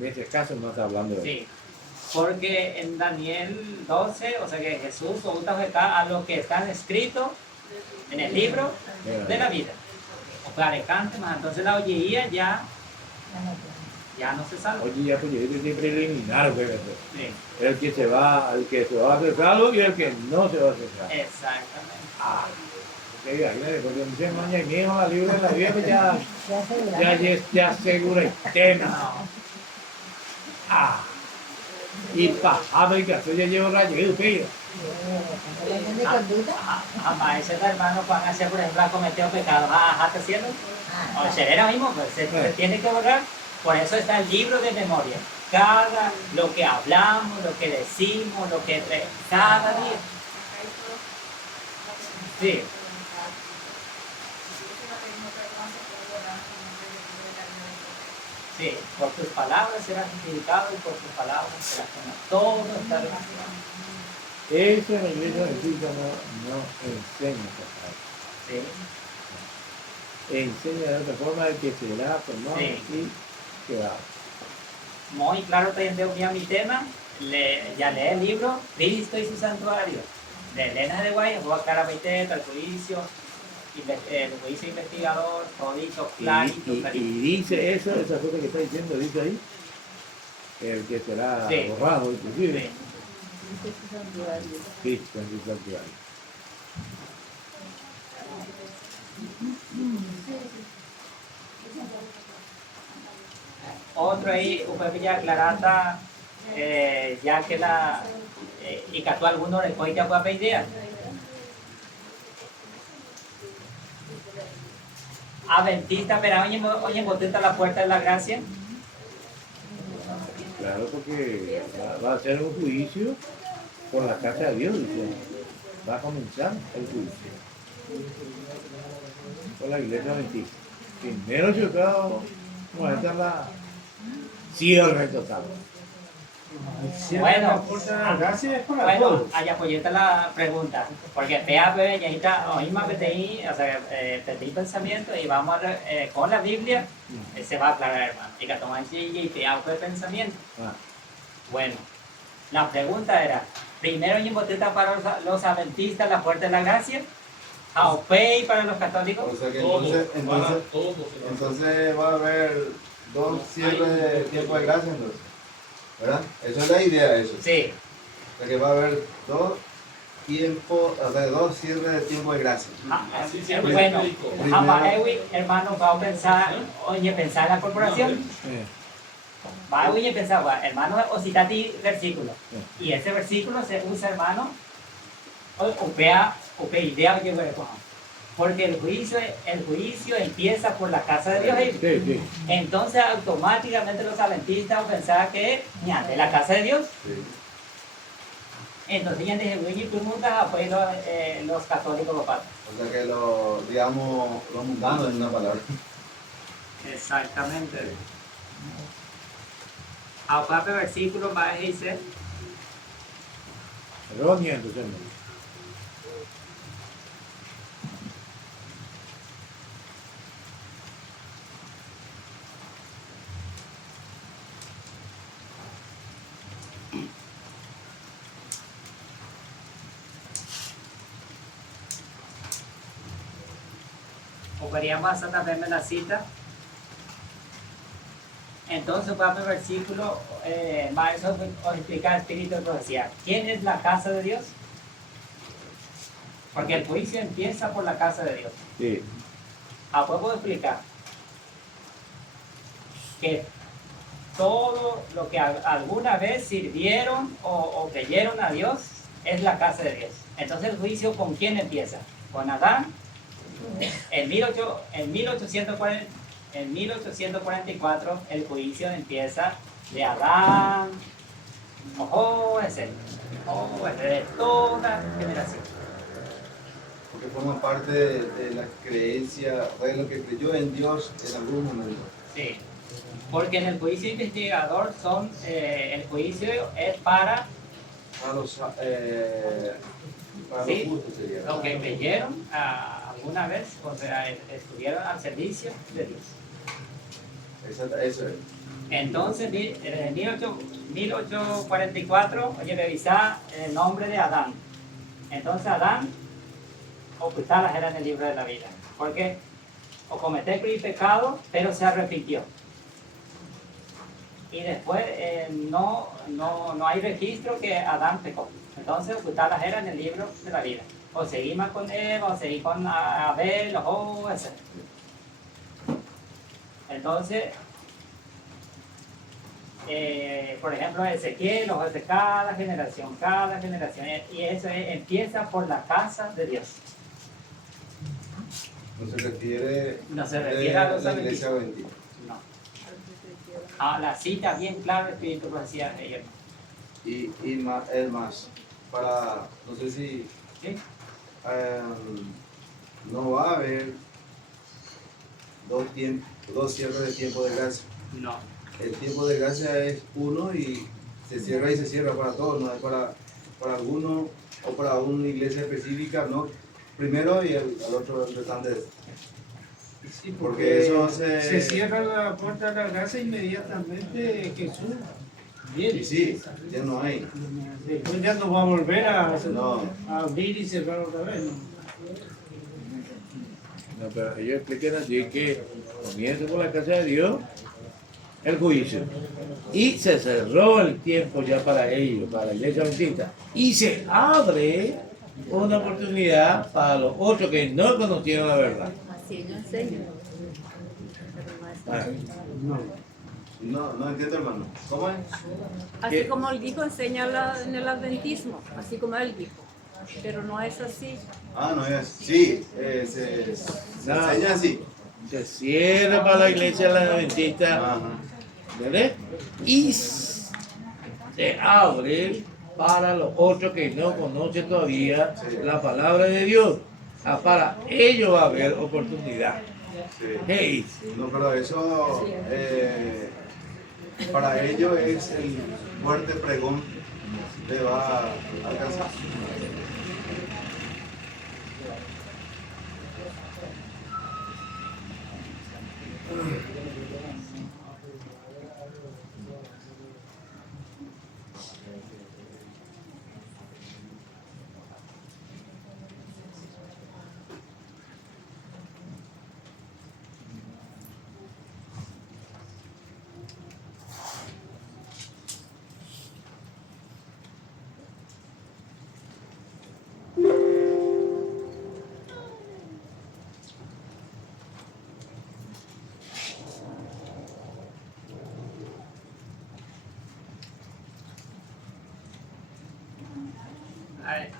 En ese caso no está hablando de Sí, porque en Daniel 12, o sea que Jesús oculta acá a lo que están escritos en el libro de la vida. O clarecante, más entonces la oyeía ya no se salva. Oye, ya pues yo que preliminar, fíjate. Sí, El que se va a hacer salvo y el que no se va a hacer salvo. exactamente. Que imagínate, porque dice mañana mismo la libro de la vida, pues ya asegura el tema. No, Y para África, eso ya lleva rayo, ¿qué? jamás ese hermano Juan hacia, por ejemplo, ha cometido pecado, ¿está haciendo? O el cerebro mismo, pues se tiene que borrar. Por eso está el libro de memoria. Cada, lo que hablamos, lo que decimos, cada día. Sí, sí, por tus palabras serás justificado y por tus palabras serás condenado. Todo está relacionado. Eso en la iglesia de Cristo no enseña esa parte. Sí, Enseña de otra forma el que será tomado Sí. y quedado. muy claro te envió mi tema. Ya lee el libro Cristo y su santuario de Elena de Guay, voy a cara Baiteta, el juicio investigador, todito, clarito, Y clarito. dice eso, esa cosa que está diciendo, dice ahí, el que será Sí. borrado, inclusive. Sí. Cristo en su santuario. Otro ahí, usted ya aclarata, ya que la, y que tú alguno le puede ya puede idea. Adventista, pero oye, botita la puerta de la gracia. Claro, porque va a ser un juicio por la casa de Dios, dice. Va a comenzar el juicio por la iglesia adventista. Primero yo creo va a estar la cierre total. Bueno, la Bueno, puerta de la gracia es para Bueno, todos. allá apoyete la pregunta, porque vea, pues, ya está, hoy más PTI, o sea, PTI pensamiento y vamos a, con la Biblia, se va a aclarar, hermano, y que tomar y te hago el pensamiento. Ah. Bueno, la pregunta era, primero y boteta para los adventistas, la puerta de la gracia, a OPEI para los católicos. O sea que Todos, para entonces, todos. entonces va a haber dos cierres de tiempo de gracia, entonces, ¿verdad? Esa es la idea, eso. Sí, O sea que va a haber dos tiempos, o sea, dos cierres de tiempo de gracia. Así siempre bueno, se explicó. jamás, hermano, va a pensar, oye, pensar en la corporación. Va a pensar, bueno, hermano, o citati versículo. Y ese versículo se usa, hermano, o idea que porque el juicio empieza por la casa de Dios. Sí, sí. Entonces automáticamente los adventistas pensaban que mira, de la casa de Dios. Sí. Entonces ya dije, oye, tú mudas pues los católicos lo pasan. O sea que lo, digamos, lo mundano en una palabra. Exactamente. Aparte versículo más dice, Errónea, entonces no. o queríamos hacer también la cita. Entonces, para el versículo, más eso os explica el espíritu de profecía. ¿Quién es la casa de Dios? Porque el juicio empieza por la casa de Dios. Sí. Ahora puedo explicar que todo lo que alguna vez sirvieron o creyeron a Dios es la casa de Dios. Entonces, el juicio, ¿con quién empieza? Con Adán. En 1844 el juicio empieza de Adán, de toda generación. Porque forma parte de la creencia, de lo que creyó en Dios en algún momento. Sí, porque en el juicio investigador el juicio es para Para sí, los justos sería. los que creyeron alguna vez, o sea, estuvieron al servicio de Dios. Eso es. Entonces, en 1844, oye, revisá el nombre de Adán. Entonces, Adán ocultaba era en el libro de la vida. Porque o cometió el pecado, pero se arrepintió. Y después no hay registro que Adán pecó. Entonces, ocultaba era en el libro de la vida. O seguimos con Eva, o seguimos con Abel, o etc. Entonces, por ejemplo, Ezequiel, o de cada generación, y eso empieza por la casa de Dios. No se refiere, No se refiere a los la iglesia adventistas. adventista. No. La cita bien claro, el Espíritu decía ayer. Y más, es más, para, no sé si ¿Sí? no va a haber dos cierres de tiempo de gracia. No. El tiempo de gracia es uno y se cierra para todos, no es para alguno o para una iglesia específica, no. Primero y al otro restante. Sí, Porque eso se cierra la puerta de la gracia inmediatamente Jesús viene. Y sí, ya no hay. Después ya no va a volver a abrir y cerrar otra vez. ¿No? No, pero ellos explican así que comienza por la casa de Dios el juicio y se cerró el tiempo ya para ellos, para la iglesia adventista, y se abre una oportunidad para los otros que no conocieron la verdad. así ellos enseñan. Ah, No entiendo, hermano. ¿Cómo es? Así ¿Qué? como él dijo, enseña en el adventismo, así como él dijo. Pero no es así. Ah, no es. Sí, se No. enseña así. Se cierra para la iglesia la adventista, Ajá. ¿verdad? Y se abre para los otros que no conocen todavía la palabra de Dios. Ah, para ellos va a haber oportunidad. Sí. Hey, No, pero eso para ellos es el fuerte pregón que va a alcanzar.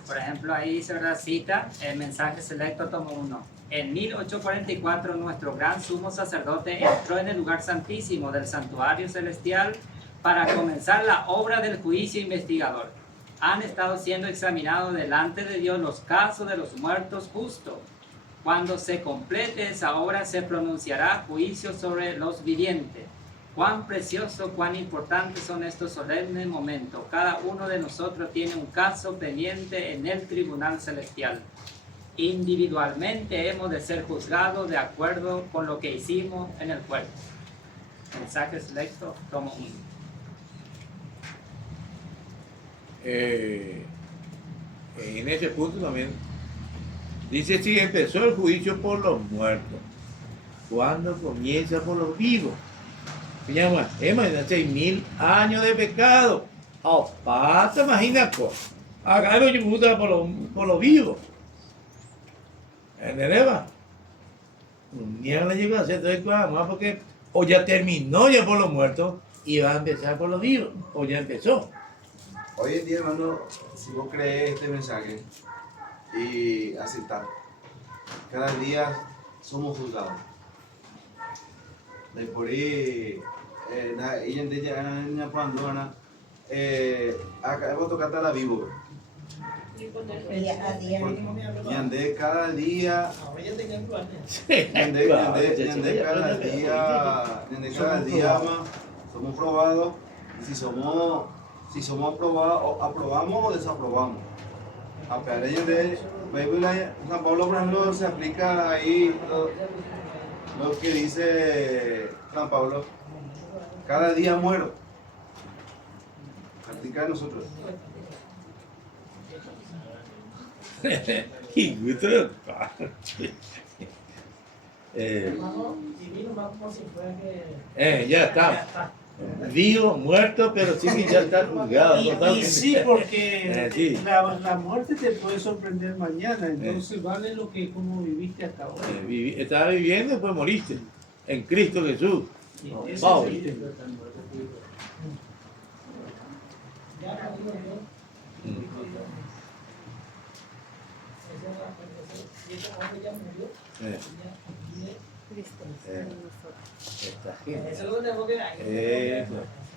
Por ejemplo, ahí se cita el mensaje selecto tomo 1. En 1844 nuestro gran sumo sacerdote entró en el lugar santísimo del santuario celestial para comenzar la obra del juicio investigador. Han estado siendo examinados delante de Dios los casos de los muertos justos. Cuando se complete esa obra se pronunciará juicio sobre los vivientes. Cuán precioso, cuán importantes son estos solemnes momentos. Cada uno de nosotros tiene un caso pendiente en el tribunal celestial. Individualmente hemos de ser juzgados de acuerdo con lo que hicimos en el cuerpo. Mensaje selecto, tomo 1. En ese punto también dice si empezó el juicio por los muertos, ¿cuándo comienza por los vivos? Se llama, imagínate, 6.000 años de pecado. Oh, pasa, imagínate. Acá hay mucha puta por los vivos. ¿Entendés? Un día le llegó a hacer todo esto más porque o ya terminó ya por los muertos y va a empezar por los vivos, o ya empezó. Hoy en día, hermano, si vos crees este mensaje y aceptar, cada día somos juzgados. De por ahí, ella en ella cuando acá hemos tocado la vivo. Y andé cada día, andé cada día más, somos probados, y si somos aprobados, aprobamos o desaprobamos. A pesar de San Pablo, por ejemplo, se aplica ahí lo que dice San Pablo, cada día muero. Se aplica a nosotros. Y gusto. Ya está. Vivo, muerto, pero sí que ya está juzgado. Y sí, porque sí. la muerte te puede sorprender mañana, entonces vale lo que como viviste hasta ahora. Estabas viviendo y después moriste. En Cristo Jesús. Eso Wow. sí. Esta gente.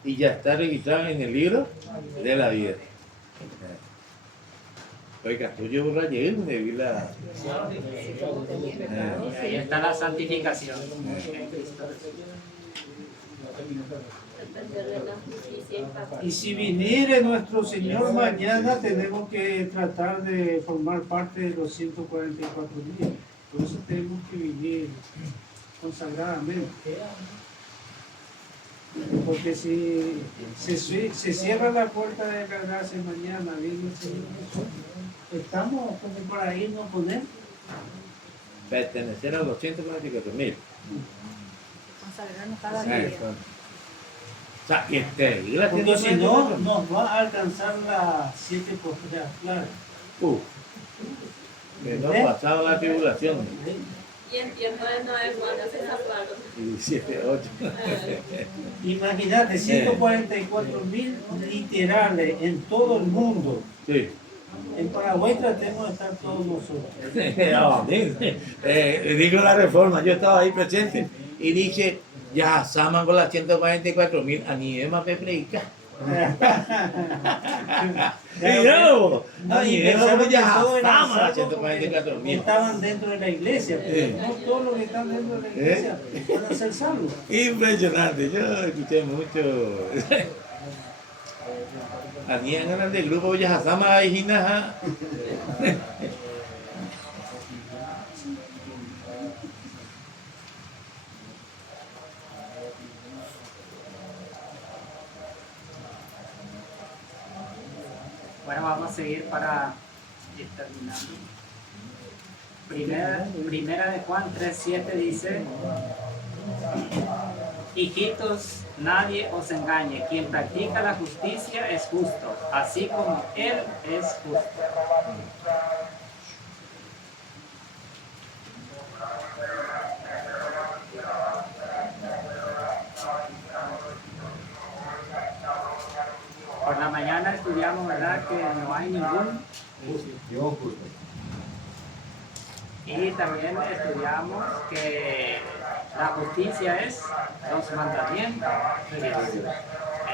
Y ya está registrado en el libro de la vida. Oiga, tú llevas un rayo de vi la. Ahí está la santificación. Y si viniere nuestro Señor mañana, tenemos que tratar de formar parte de los 144 días. Por eso tenemos que vivir consagradamente. Porque si se cierra la puerta de la gracia mañana, viene el Señor, estamos como para irnos con Él. Pertenecer a los 144.000. Consagrarnos cada día. O sea, y la Porque si no, nos va a alcanzar las 7 postreras, claro. que no ha pasado la tribulación. Y en tiempo de Noé, ¿cuándo se salvaron? Y 17, 8. Imagínate, 144.000 literales en todo el mundo. Sí. En Paraguay tratemos de estar todos nosotros. No, digo la reforma, yo estaba ahí presente y dije, ya, Saman con las 144.000, a nivel más de predicar. Y no, a nivel más ya, Saman las 144.000. Estaban dentro de la iglesia, pero no todos los que están dentro de la iglesia pueden ser salvos. Impresionante, yo escuché mucho. Habían ganas del grupo Yahasama y Hinaja. Bueno, vamos a seguir para ir terminando. Primera de Juan 3:7 dice: hijitos, nadie os engañe, quien practica la justicia es justo, así como Él es justo. Por la mañana estudiamos, ¿verdad?, que no hay ningún justo. Y también estudiamos que la justicia es los mandamientos de Dios.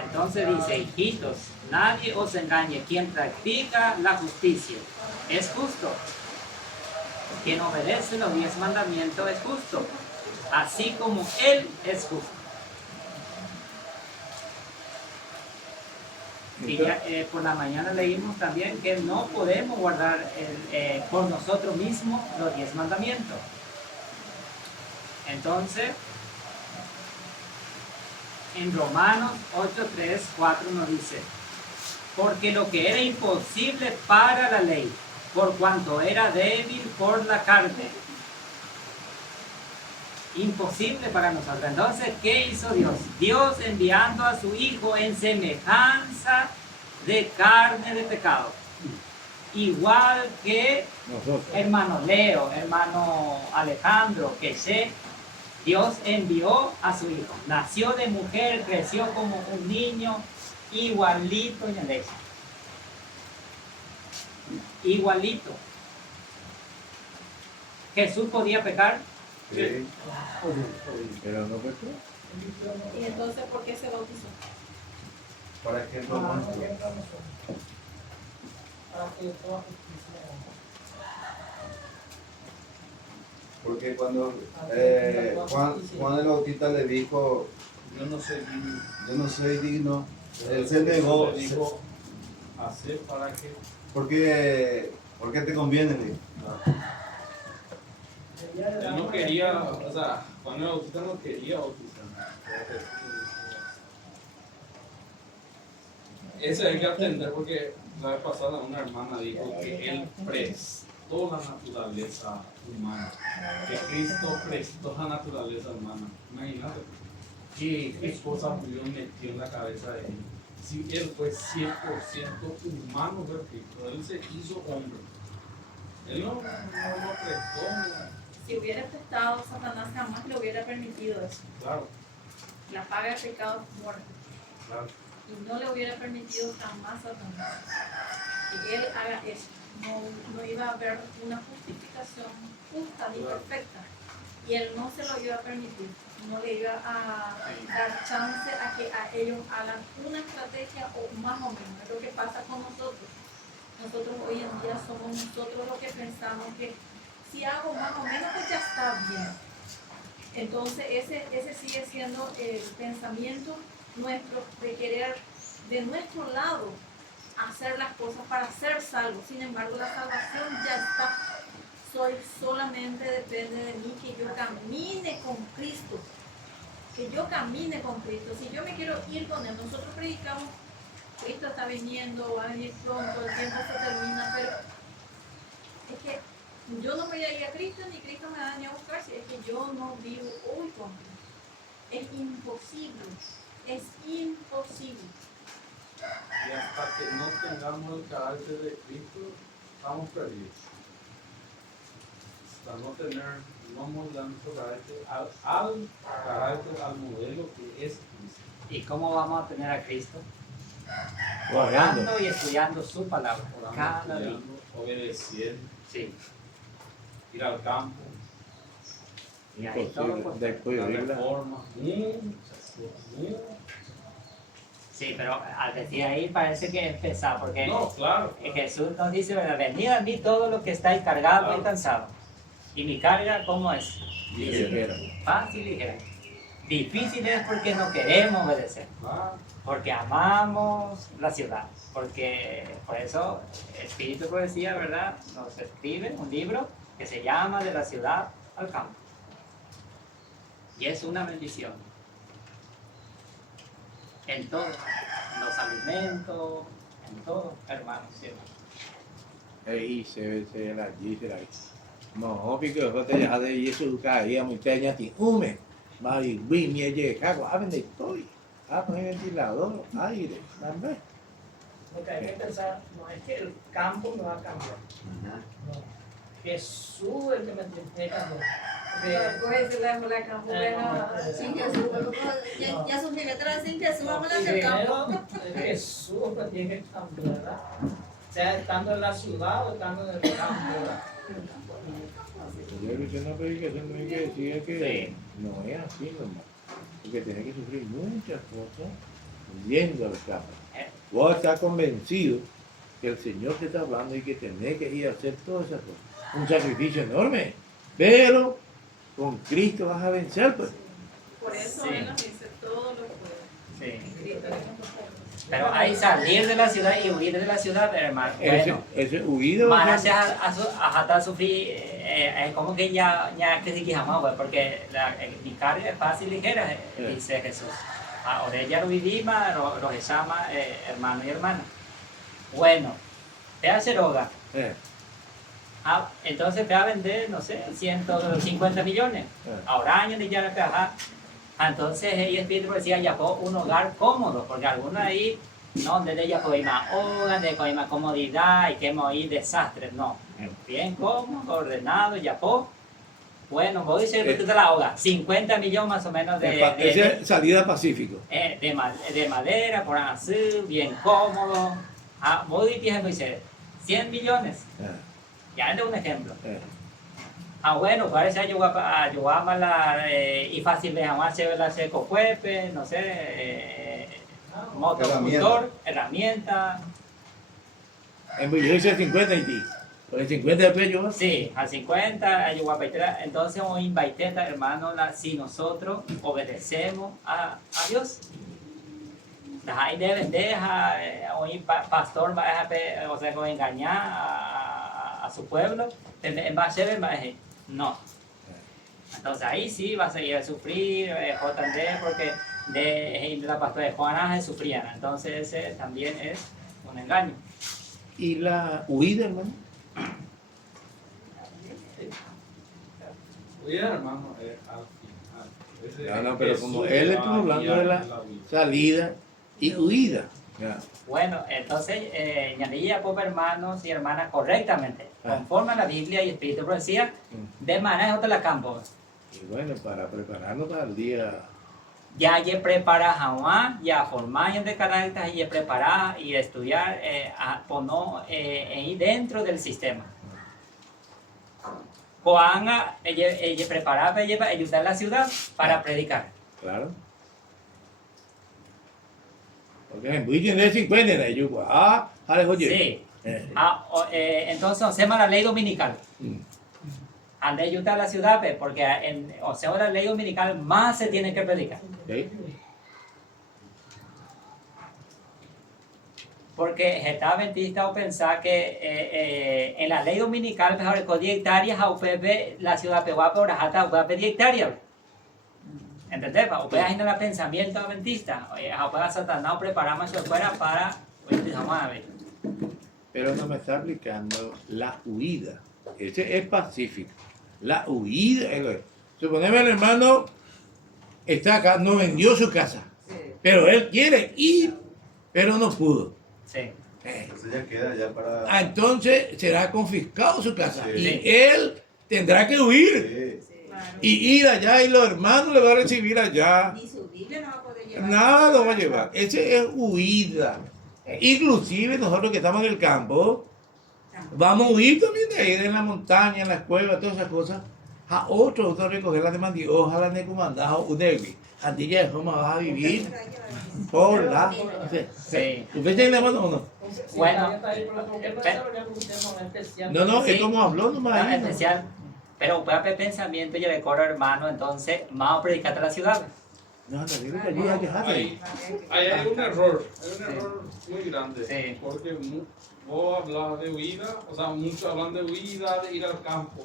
Entonces dice: hijitos, nadie os engañe, quien practica la justicia es justo. Quien obedece los 10 mandamientos es justo, así como Él es justo. Y por la mañana leímos también que no podemos guardar por nosotros mismos los 10 mandamientos. Entonces, en Romanos 8:3-4 nos dice: porque lo que era imposible para la ley, por cuanto era débil por la carne, imposible para nosotros. Entonces, ¿qué hizo Dios? Dios enviando a su Hijo en semejanza de carne de pecado. Igual que hermano Leo, hermano Alejandro, que sé, Dios envió a su Hijo. Nació de mujer, creció como un niño, igualito en el hecho. Igualito. ¿Jesús podía pecar? Sí. Pero no pecó. ¿Y entonces por qué se bautizó? Para que no muestre. Porque cuando Juan el Bautista le dijo, Yo no soy digno. yo no soy digno, él se negó. Dijo, hacer para que. Porque te conviene, le dijo. Él no quería, o sea, Juan el Bautista no quería bautizar. Eso hay que entender porque la vez pasada una hermana dijo que él prestó la naturaleza humana, que Cristo prestó la naturaleza humana. Imagínate qué cosa Dios metió en la cabeza de él. Si él fue 100% humano de Cristo, él se hizo hombre. Él no lo prestó. Si hubiera prestado, Satanás jamás le hubiera permitido eso. Claro, La paga del pecado es muerte. claro. Y no le hubiera permitido jamás a Satanás que él haga eso. No iba a haber una justificación justa ni perfecta. Y él no se lo iba a permitir. No le iba a dar chance a que a ellos hagan una estrategia o más o menos. Es lo que pasa con nosotros. Nosotros hoy en día somos nosotros los que pensamos que si hago más o menos, pues ya está bien. Entonces ese sigue siendo el pensamiento nuestro de querer de nuestro lado hacer las cosas para ser salvos. Sin embargo, la salvación ya está. Solamente depende de mí que yo camine con Cristo. Que yo camine con Cristo. Si yo me quiero ir con Él, nosotros predicamos, Cristo está viniendo, va a venir pronto, el tiempo se termina, pero es que yo no voy a ir a Cristo ni Cristo me va a venir a buscar si es que yo no vivo hoy con Él. Es imposible. Es imposible. Y hasta que no tengamos el carácter de Cristo, estamos perdidos. sea, no tener, no moldear nuestro carácter al carácter, al modelo que es Cristo. ¿Y cómo vamos a tener a Cristo? Orando. Orando y estudiando su palabra cada día. Estudiando, obedeciendo, Sí. ir al campo, Y ahí todo Imposible. pues, Después la de irla. reforma, muchas cosas. sí, pero al decir ahí parece que es pesado, porque No, claro. Jesús nos dice, ¿verdad? Venid a mí todos los que estáis cargados Claro. y cansados. ¿Y mi carga cómo es? Ligera. Fácil y ligera. Difícil es porque no queremos obedecer, Claro. porque amamos la ciudad, porque por eso Espíritu de Profecía, ¿verdad? Nos escribe un libro que se llama De la ciudad al campo. Y es una bendición. En todo, en los alimentos, en todo, hermanos y hermanas. Ei, se la dice la. No, porque yo te ya de Jesús caía muy teña ti ume. Mari, vi mi llega, abren de estoy. Abren ventilador, aire, ¿verdad? Lo que hay que pensar no es que el campo me va a cambiar. No. Jesús es el que me tiene que cambiar. Ya sus bibetas sin Jesús, vamos a hacer Primero, campo. Jesús me tiene que cambiar, ¿verdad? Sea estando en la ciudad o estando en el campo, ¿verdad? Yo hice una predicación muy que decía que Sí. no es así nomás. Porque tiene que sufrir muchas cosas yendo al campo. Vos estás convencido que el Señor te está hablando y que tenés que ir a hacer todas esas cosas. Un sacrificio enorme. Pero con Cristo vas a vencer, pues. Por eso Sí. Él nos dice todo lo puede. Sí. Cristo es nuestro pueblo. Pero hay salir de la ciudad y huir de la ciudad, hermano. Bueno, Ese huido. Manase a sufrir, es como que ya que sí que jamás, pues, porque mi carga es fácil y ligera, dice Jesús. Ahora ya lo vivimos, los llama hermano y hermana. Bueno, te hace roga. Entonces te va a vender, no sé, 150 millones. Ahora años de ya la peaja. Entonces ella Espíritu decía ya fue un hogar cómodo, porque algunos ahí, no, donde ella fue más hogar, de con más comodidad y que hemos oído desastres, no. Bien cómodo, ordenado, ya fue. Bueno, voy a decir que tú te la hogas, 50 millones más o menos de salida Pacífico. de madera, por así, bien cómodo. Voy a decir 100 millones. Ya es un ejemplo. Bueno, parece ayudar y fácil de hacer la secocuepe, no sé, motocultor, herramienta. En yo hice 50 y ti. Por el 50 de pecho. Sí, al 50 ayudar. Entonces, un invaiteta, hermano, si nosotros obedecemos a Dios. Ahí deben dejar, un pastor va a, o sea, engañar a su pueblo, va a ser, no. Entonces ahí sí va a seguir a sufrir, JD, porque de la pastora de Juana sufrían. Entonces ese también es un engaño. ¿Y la huida, hermano? Huida, hermano, al final. No, pero como él estuvo hablando de la salida y huida. Bueno, entonces, ñanilla, pues, hermanos y hermanas, correctamente, conforme a la Biblia y Espíritu de Profecía, de manera de la campo. Y bueno, para prepararnos para el día. Ya prepara Juan, ya formar de carácter, y preparar y estudiar, poner ahí dentro del sistema. Juan, ella preparaba para ayudar a la ciudad para predicar. Claro. Porque voy a tener 50 en ellos. Oye. Sí. Entonces, hacemos la ley dominical. Ande ayudar a la ciudad, porque o sea, la ley dominical más se tiene que predicar. ¿Sí? Porque está adventista o pensar que en la ley dominical, mejor con 10 hectáreas, la ciudad pegó por hasta 10 hectáreas. ¿Entendés? O puede ir en el pensamiento adventista. O puede Satanás prepararnos fuera para. Vamos a ver. Pero no me está aplicando la huida. Ese es pacífico. La huida. Suponemos el hermano está acá, no vendió su casa. Pero él quiere ir, pero no pudo. Sí. Entonces ya queda ya para. Entonces será confiscado su casa. Sí. Y él tendrá que huir. Sí. Claro. Y ir allá y los hermanos le van a recibir allá. Ni su Biblia no va a poder llevar. Nada lo va a llevar. Ese es huida. Inclusive nosotros que estamos en el campo, vamos a huir también de ahí, en la montaña, en las cuevas, todas esas cosas. A otros, recoger la de mandioja, la de comandado, udewi. Andilla de cómo vas a vivir por la. Sí. ¿Usted tiene la mano o no? Bueno, No, Sí. es como habló nomás. No, ahí, ¿no? especial. Pero para el pensamiento yo le coro, hermano, entonces vamos a predicar a la ciudad. No, digo que allí hay que dejarlo ahí. Ahí hay un error muy grande. Sí. Porque vos hablas de huida, o sea, muchos hablan de huida, de ir al campo.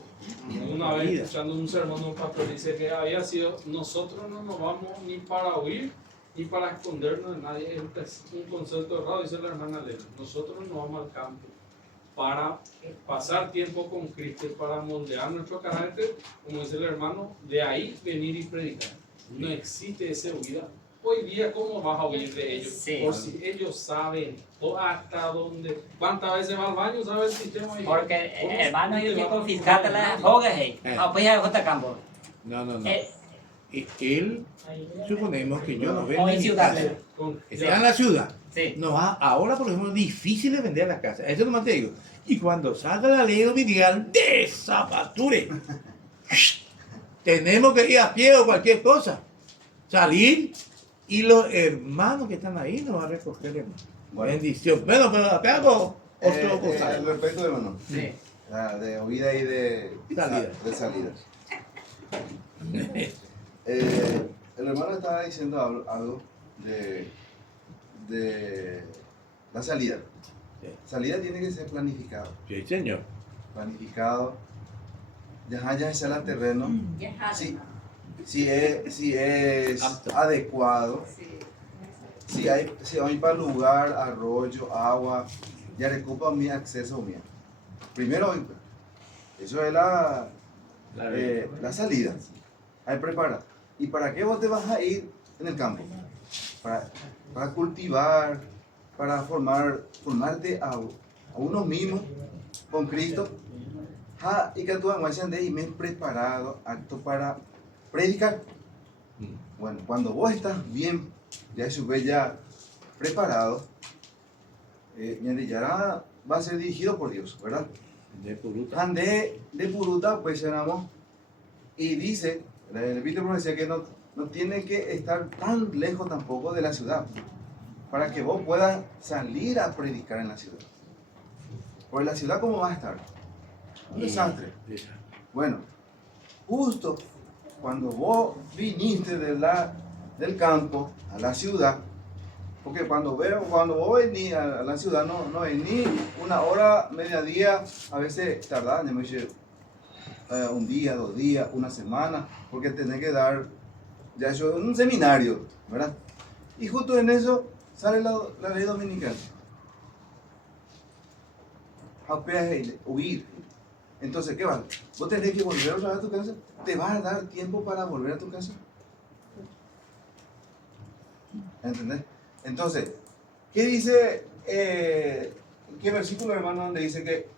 Una vez Huida. escuchando un sermón de un pastor dice que había sido, nosotros no nos vamos ni para huir ni para escondernos de nadie. Es un concepto errado, dice la hermana Lena. Nosotros no vamos al campo para pasar tiempo con Cristo, para moldear nuestro carácter, como dice el hermano, de ahí venir y predicar. No existe esa huida. Hoy día, ¿cómo vas a huir de ellos? Sí. Por si ellos saben hasta dónde, cuántas veces va al baño, sabe el sistema. Porque, ¿Cómo hermano, te yo que vas a confiscate las jogas ahí. No, pues ya J. Campo. No. Eh, Él, suponemos que yo no o vendo en mi ciudad. casa. con- Está en la ciudad. Sí. No, ahora, por ejemplo, es difícil de vender las casas. Eso nomás te digo. Y cuando salga la ley dominical, desapature. Tenemos que ir a pie o cualquier cosa. Salir y los hermanos que están ahí nos van a recoger, hermano. Bueno. Bendición. Bueno, pero acá hago otro cosa. Al respecto, hermano, Sí. de huida y de Salida. de salidas. El hermano estaba diciendo algo de la salida. Sí. Salida tiene que ser planificado. Sí, señor. Planificado. Ya es el terreno. Sí. Si es Apto. adecuado. Si hay para lugar, arroyo, agua, ya recupera mi acceso mío. Primero, eso es la salida. Hay preparar. ¿Y para qué vos te vas a ir en el campo? Para cultivar, para formarte a uno mismo con Cristo. Y que tú y me preparado acto para predicar. Bueno, cuando vos estás bien, ya ya preparado, ya va a ser dirigido por Dios, ¿verdad? De puruta. Ande de puruta, pues llenamos. Y dice, el Epíteto decía que no tiene que estar tan lejos tampoco de la ciudad, para que vos puedas salir a predicar en la ciudad. Porque la ciudad, ¿cómo va a estar? Un desastre. Bueno, justo cuando vos viniste del campo a la ciudad, porque cuando vos venís a la ciudad, no venís una hora, mediodía, a veces tardás, un día, 2 días, una semana, porque tenés que dar, ya eso es un seminario, ¿verdad? Y justo en eso sale la ley dominical. Huir. Entonces, ¿qué va? ¿Vos tenés que volver otra vez a tu casa? ¿Te vas a dar tiempo para volver a tu casa? ¿Entendés? Entonces, ¿qué dice? ¿Qué versículo, hermano, donde dice que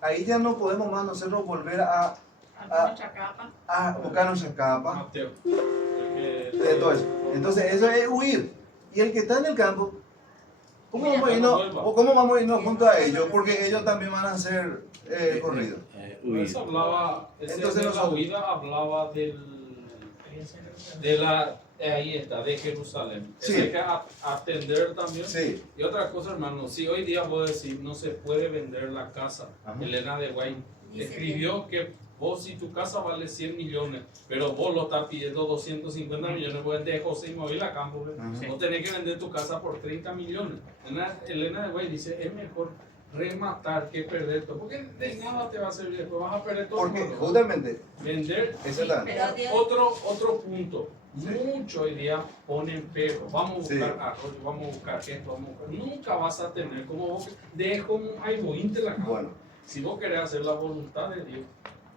ahí ya no podemos más nosotros volver a buscar nuestra capa? Mateo. Todo eso. Entonces, eso es huir. Y el que está en el campo, ¿cómo vamos a irnos junto a ellos? Porque ellos también van a ser corridos. Eso hablaba, Entonces de la nosotros- huida hablaba de Jerusalén. Sí. Eso hay que atender también. Sí. Y otra cosa, hermano, si hoy día puedo decir, no se puede vender la casa. Ajá. Elena de Guay escribió que vos, si tu casa vale 100 millones, pero vos lo estás pidiendo 250 millones, pues de José Inmóvil a campo, Ajá. vos tenés que vender tu casa por 30 millones. Elena de Guay dice, es mejor rematar que perder todo, porque de nada te va a servir después, vas a perder todo. Porque hermano. justamente, Vender. exactamente. Otro punto. Muchos hoy día ponen pero. Vamos a Sí. buscar arroz, vamos a buscar esto, vamos a buscar. Nunca vas a tener como vos. Dejo un aiboín la cama. Bueno, Si vos querés hacer la voluntad de Dios,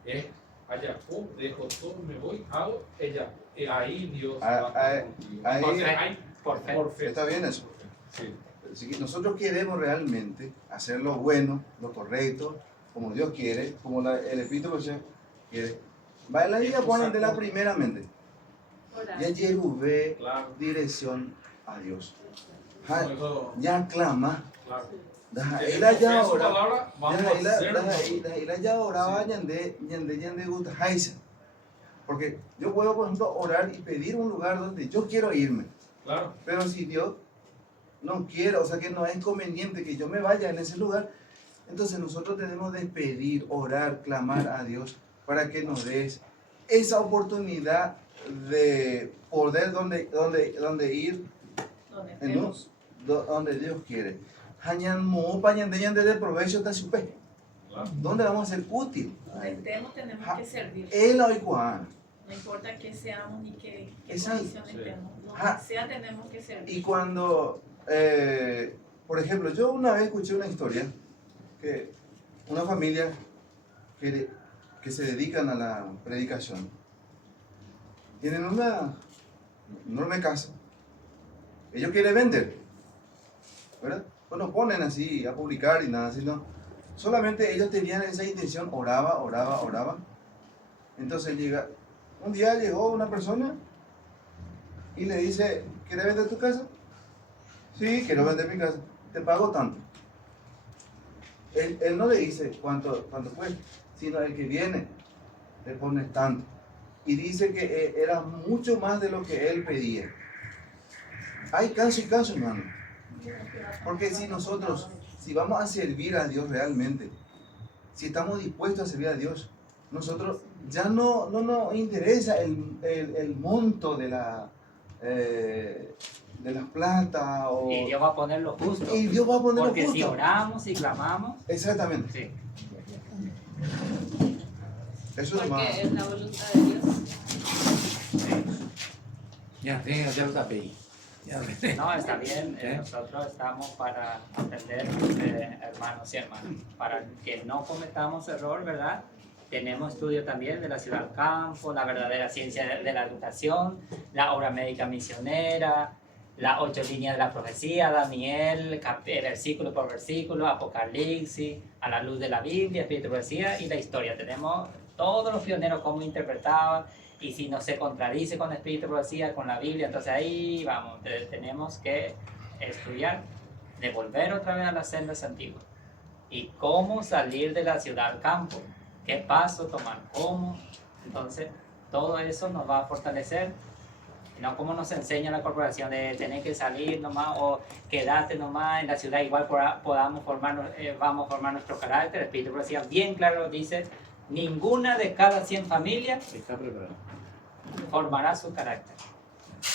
es allá, dejo todo, me voy, hago ella. Ahí Dios va a estar contigo. ahí- Entonces, hay Por fe. por fe. está bien eso. Sí. Si nosotros queremos realmente hacer lo bueno, lo correcto, como Dios quiere, como el Espíritu dice, quiere. Baila y ya ponen de la primeramente. Ya Yerubé, Claro. dirección a Dios. Por eso, Ya clama. claro. Él ya Su ora. palabra, vamos a hacerlo. Él ya oraba ñande gusta haisa. Porque yo puedo, por ejemplo, orar y pedir un lugar donde yo quiero irme. Claro. Pero si Dios no quiere, o sea que no es conveniente que yo me vaya en ese lugar, entonces nosotros tenemos que pedir, orar, clamar a Dios para que nos des esa oportunidad de poder donde ir donde Dios quiere. De provecho está supe. Claro. ¿Dónde vamos a ser útil? Donde estemos tenemos que servir. Él hoy cuán. No importa qué seamos ni qué Exacto. condición estemos. Ajá. Donde sea tenemos que servir. Y cuando, por ejemplo, yo una vez escuché una historia que una familia que se dedican a la predicación tienen una enorme casa. Ellos quieren vender, ¿verdad? No ponen así a publicar y nada así, no. Solamente ellos tenían esa intención, oraba. Entonces un día llegó una persona y le dice, ¿quieres vender tu casa? Sí, quiero vender mi casa. Te pago tanto. Él no le dice cuánto cuesta, sino el que viene le pone tanto. Y dice que era mucho más de lo que él pedía. Hay caso y caso, hermano. Porque si vamos a servir a Dios realmente, si estamos dispuestos a servir a Dios, nosotros ya no nos interesa el monto de la plata o... Y Dios va a poner lo justo. Y Dios va a poner Porque lo si justo. oramos y clamamos, Exactamente. sí. Eso es más. Porque es la voluntad de Dios. Ya, tienen que hacer los API. No, está bien. Nosotros estamos para aprender, hermanos y hermanas, para que no cometamos error, ¿verdad? Tenemos estudio también de la ciudad al campo, la verdadera ciencia de la educación, la obra médica misionera, las 8 líneas de la profecía, Daniel, versículo por versículo, Apocalipsis, a la luz de la Biblia, Espíritu de profecía y la historia. Tenemos todos los pioneros cómo interpretaban. Y si no se contradice con el Espíritu de profecía, con la Biblia, entonces ahí vamos, tenemos que estudiar, de volver otra vez a las sendas antiguas. Y cómo salir de la ciudad al campo, qué paso tomar, cómo. Entonces, todo eso nos va a fortalecer. No como nos enseña la corporación de tener que salir nomás o quedarte nomás en la ciudad, igual vamos a formar nuestro carácter. El Espíritu de profecía bien claro dice, ninguna de cada 100 familias Está preparado. formará su carácter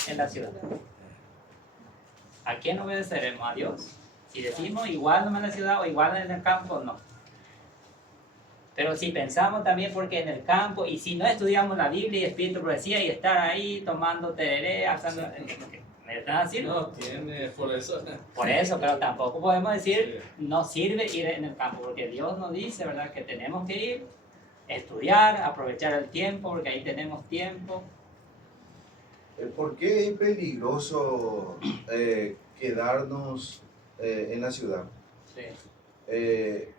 en la ciudad. ¿A quién obedeceremos? ¿A Dios? Si decimos igual nomás en la ciudad o igual en el campo, no. Pero si pensamos también porque en el campo, y si no estudiamos la Biblia y Espíritu de profecía y estar ahí tomando tereré, alzando... ¿Me están haciendo? No, tiene, por eso. Por eso, pero tampoco podemos decir no sirve ir en el campo, porque Dios nos dice, ¿verdad?, que tenemos que ir, estudiar, aprovechar el tiempo, porque ahí tenemos tiempo. ¿Por qué es peligroso quedarnos en la ciudad? Sí. ¿Qué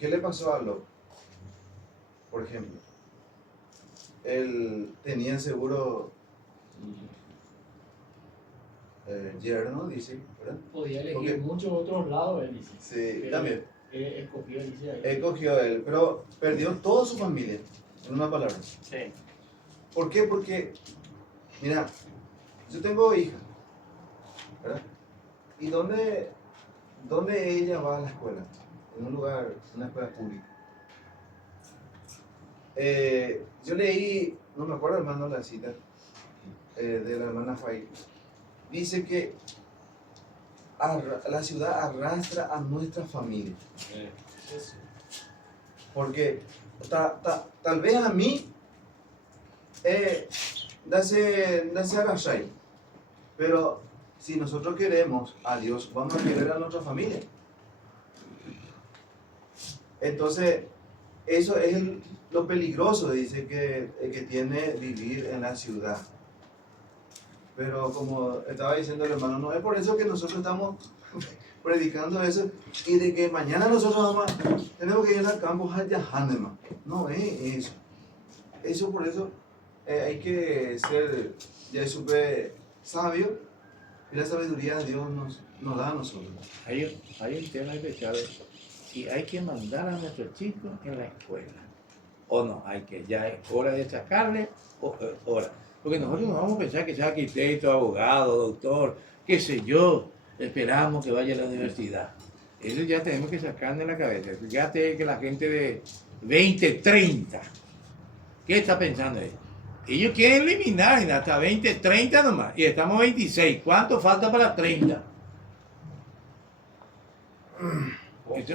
le pasó a Lot? Por ejemplo, él tenía seguro yerno, dice, ¿verdad? Podía elegir Porque- muchos otros lados, él dice. Sí, Pero también. Escogió, dice ahí. Escogió él, pero perdió toda su familia, en una palabra. Sí. ¿Por qué? Porque, mira, yo tengo hija, ¿verdad? ¿Y dónde ella va a la escuela? En un lugar, una escuela pública. Yo leí, no me acuerdo hermano la cita, de la hermana Fay. Dice que la ciudad arrastra a nuestra familia. Porque tal vez a mí nace arrastrar, pero si nosotros queremos a Dios, vamos a querer a nuestra familia. Entonces, eso es lo peligroso, dice, que tiene vivir en la ciudad. Pero como estaba diciendo el hermano, no es por eso que nosotros estamos predicando eso y de que mañana nosotros tenemos que ir al campo a Yahanema. No es eso. Eso por eso hay que ser ya súper sabio, y la sabiduría de Dios nos da a nosotros. Hay un tema especial. Si hay que mandar a nuestros chicos en la escuela o no, hay que, ya es hora de sacarle hora. Porque nosotros no vamos a pensar que sea arquitecto, abogado, doctor, qué sé yo, esperamos que vaya a la universidad. Eso ya tenemos que sacarle en la cabeza. Fíjate que la gente de 20, 30, ¿qué está pensando ellos? Ellos quieren eliminar hasta 20, 30 nomás, y estamos 26. ¿Cuánto falta para 30? Eso,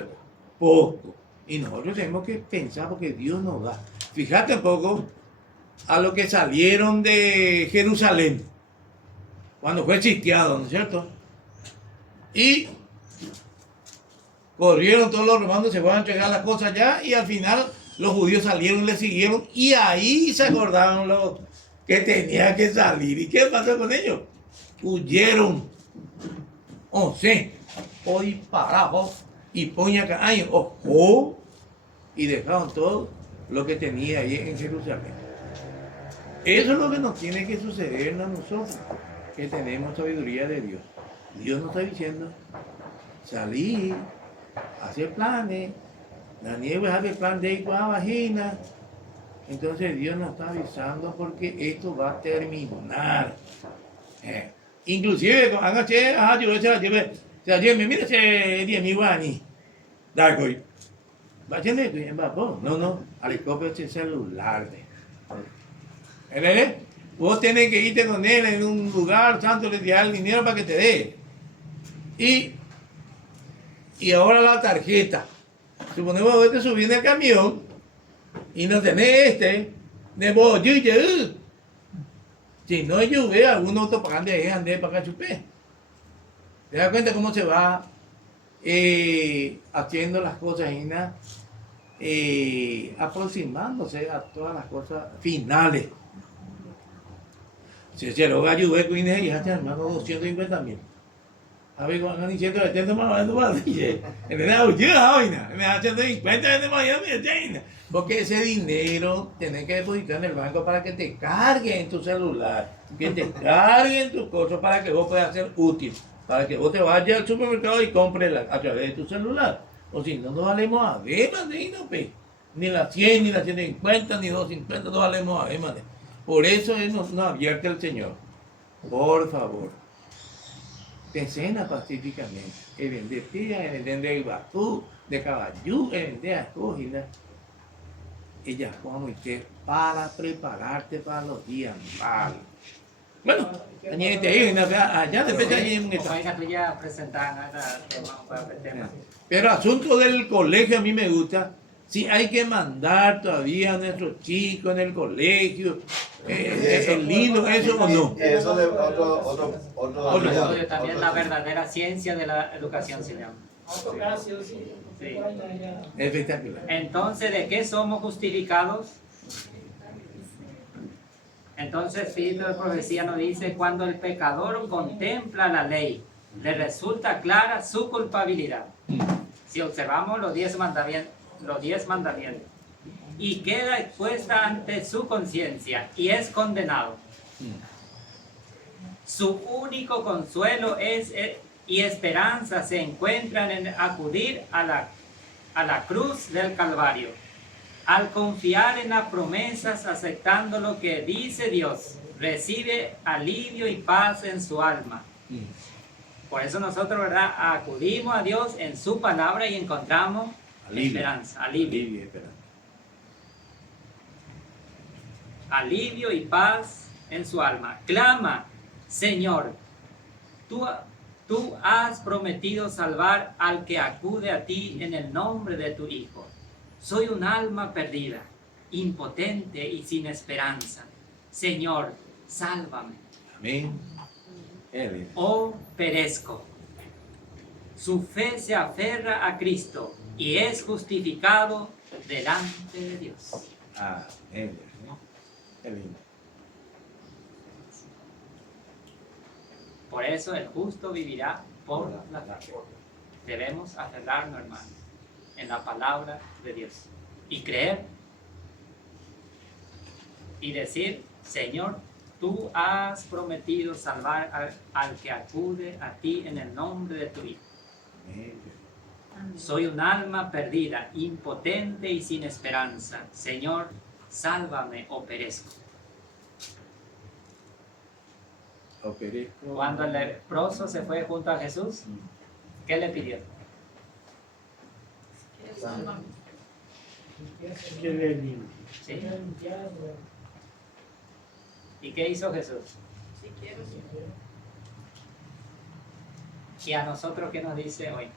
poco. Y nosotros tenemos que pensar porque Dios nos da. Fíjate un poco a los que salieron de Jerusalén cuando fue sitiado, ¿no es cierto? Y corrieron todos los romanos, se fueron a entregar las cosas allá y al final los judíos salieron, le siguieron y ahí se acordaron los que tenían que salir. ¿Y qué pasó con ellos? Huyeron. O sea, hoy parajo y poña caño, ojo, y dejaron todo lo que tenía ahí en Jerusalén. Eso es lo que nos tiene que suceder a nosotros, que tenemos sabiduría de Dios. Dios nos está diciendo, salir, hacer planes. Daniel va a hacer plan de ir con la vagina. Entonces Dios nos está avisando porque esto va a terminar. Inclusive, anoche, yo se la llevé, mira ese 10.000 guaraní. Dagoy. ¿Va a tener que No, al copio ese celular. ¿Entendés? Vos tenés que irte con él en un lugar santo, le dar el dinero para que te dé. Y ahora la tarjeta. Suponemos que vos te subís en el camión y no tenés de vos, si no llueve, algún autopagante ahí ande para acá chupé. ¿Te das cuenta cómo se va haciendo las cosas aproximándose a todas las cosas finales? Si se lo va a ayudar con Inés y ya te hermano 250.000. A ver, cuando han dicho que te más dice, en el audio, me ha hecho 150 de Miami, porque ese dinero tenés que depositar en el banco para que te cargue en tu celular, que te cargue en tus cosas para que vos puedas ser útil, para que vos te vayas al supermercado y compres a través de tu celular. O si no, no valemos a ver, ni las 100, ni las 150, ni 250, no valemos a ver, madre. Por eso nos advierte el Señor. Por favor. Cena pacíficamente. El vender tía, el vender batú, de caballú, el vender acogida. Ella como usted para prepararte para los días malos. Bueno, allá después ya pero asunto del colegio a mí me gusta. Si hay que mandar todavía a nuestros chicos en el colegio, es lindo eso o no. Eso de otro también la verdadera ciencia de la educación se llama. Sí. Espectacular. Entonces, ¿de qué somos justificados? Entonces, Espíritu de Profecía nos dice, cuando el pecador contempla la ley, le resulta clara su culpabilidad. Si observamos los 10 mandamientos, y queda expuesta ante su conciencia y es condenado. Su único consuelo y esperanza se encuentran en acudir a la cruz del Calvario. Al confiar en las promesas, aceptando lo que dice Dios, recibe alivio y paz en su alma. Por eso nosotros, ¿verdad?, acudimos a Dios en su palabra y encontramos esperanza, alivio. Alivio y paz en su alma. Clama, Señor, tú has prometido salvar al que acude a ti en el nombre de tu Hijo. Soy un alma perdida, impotente y sin esperanza. Señor, sálvame. Amén. O perezco. Su fe se aferra a Cristo y es justificado delante de Dios. Amén. Qué lindo. Por eso el justo vivirá por la fe. Debemos aferrarnos, hermanos, en la palabra de Dios y creer y decir, Señor, tú has prometido salvar al que acude a ti en el nombre de tu Hijo. Soy un alma perdida, impotente y sin esperanza. Señor, sálvame o perezco. Cuando el leproso se fue junto a Jesús, ¿qué le pidió? Que le limpie. ¿Sí? ¿Y qué hizo Jesús? Si quiero, si quiero. ¿Y a nosotros qué nos dice hoy?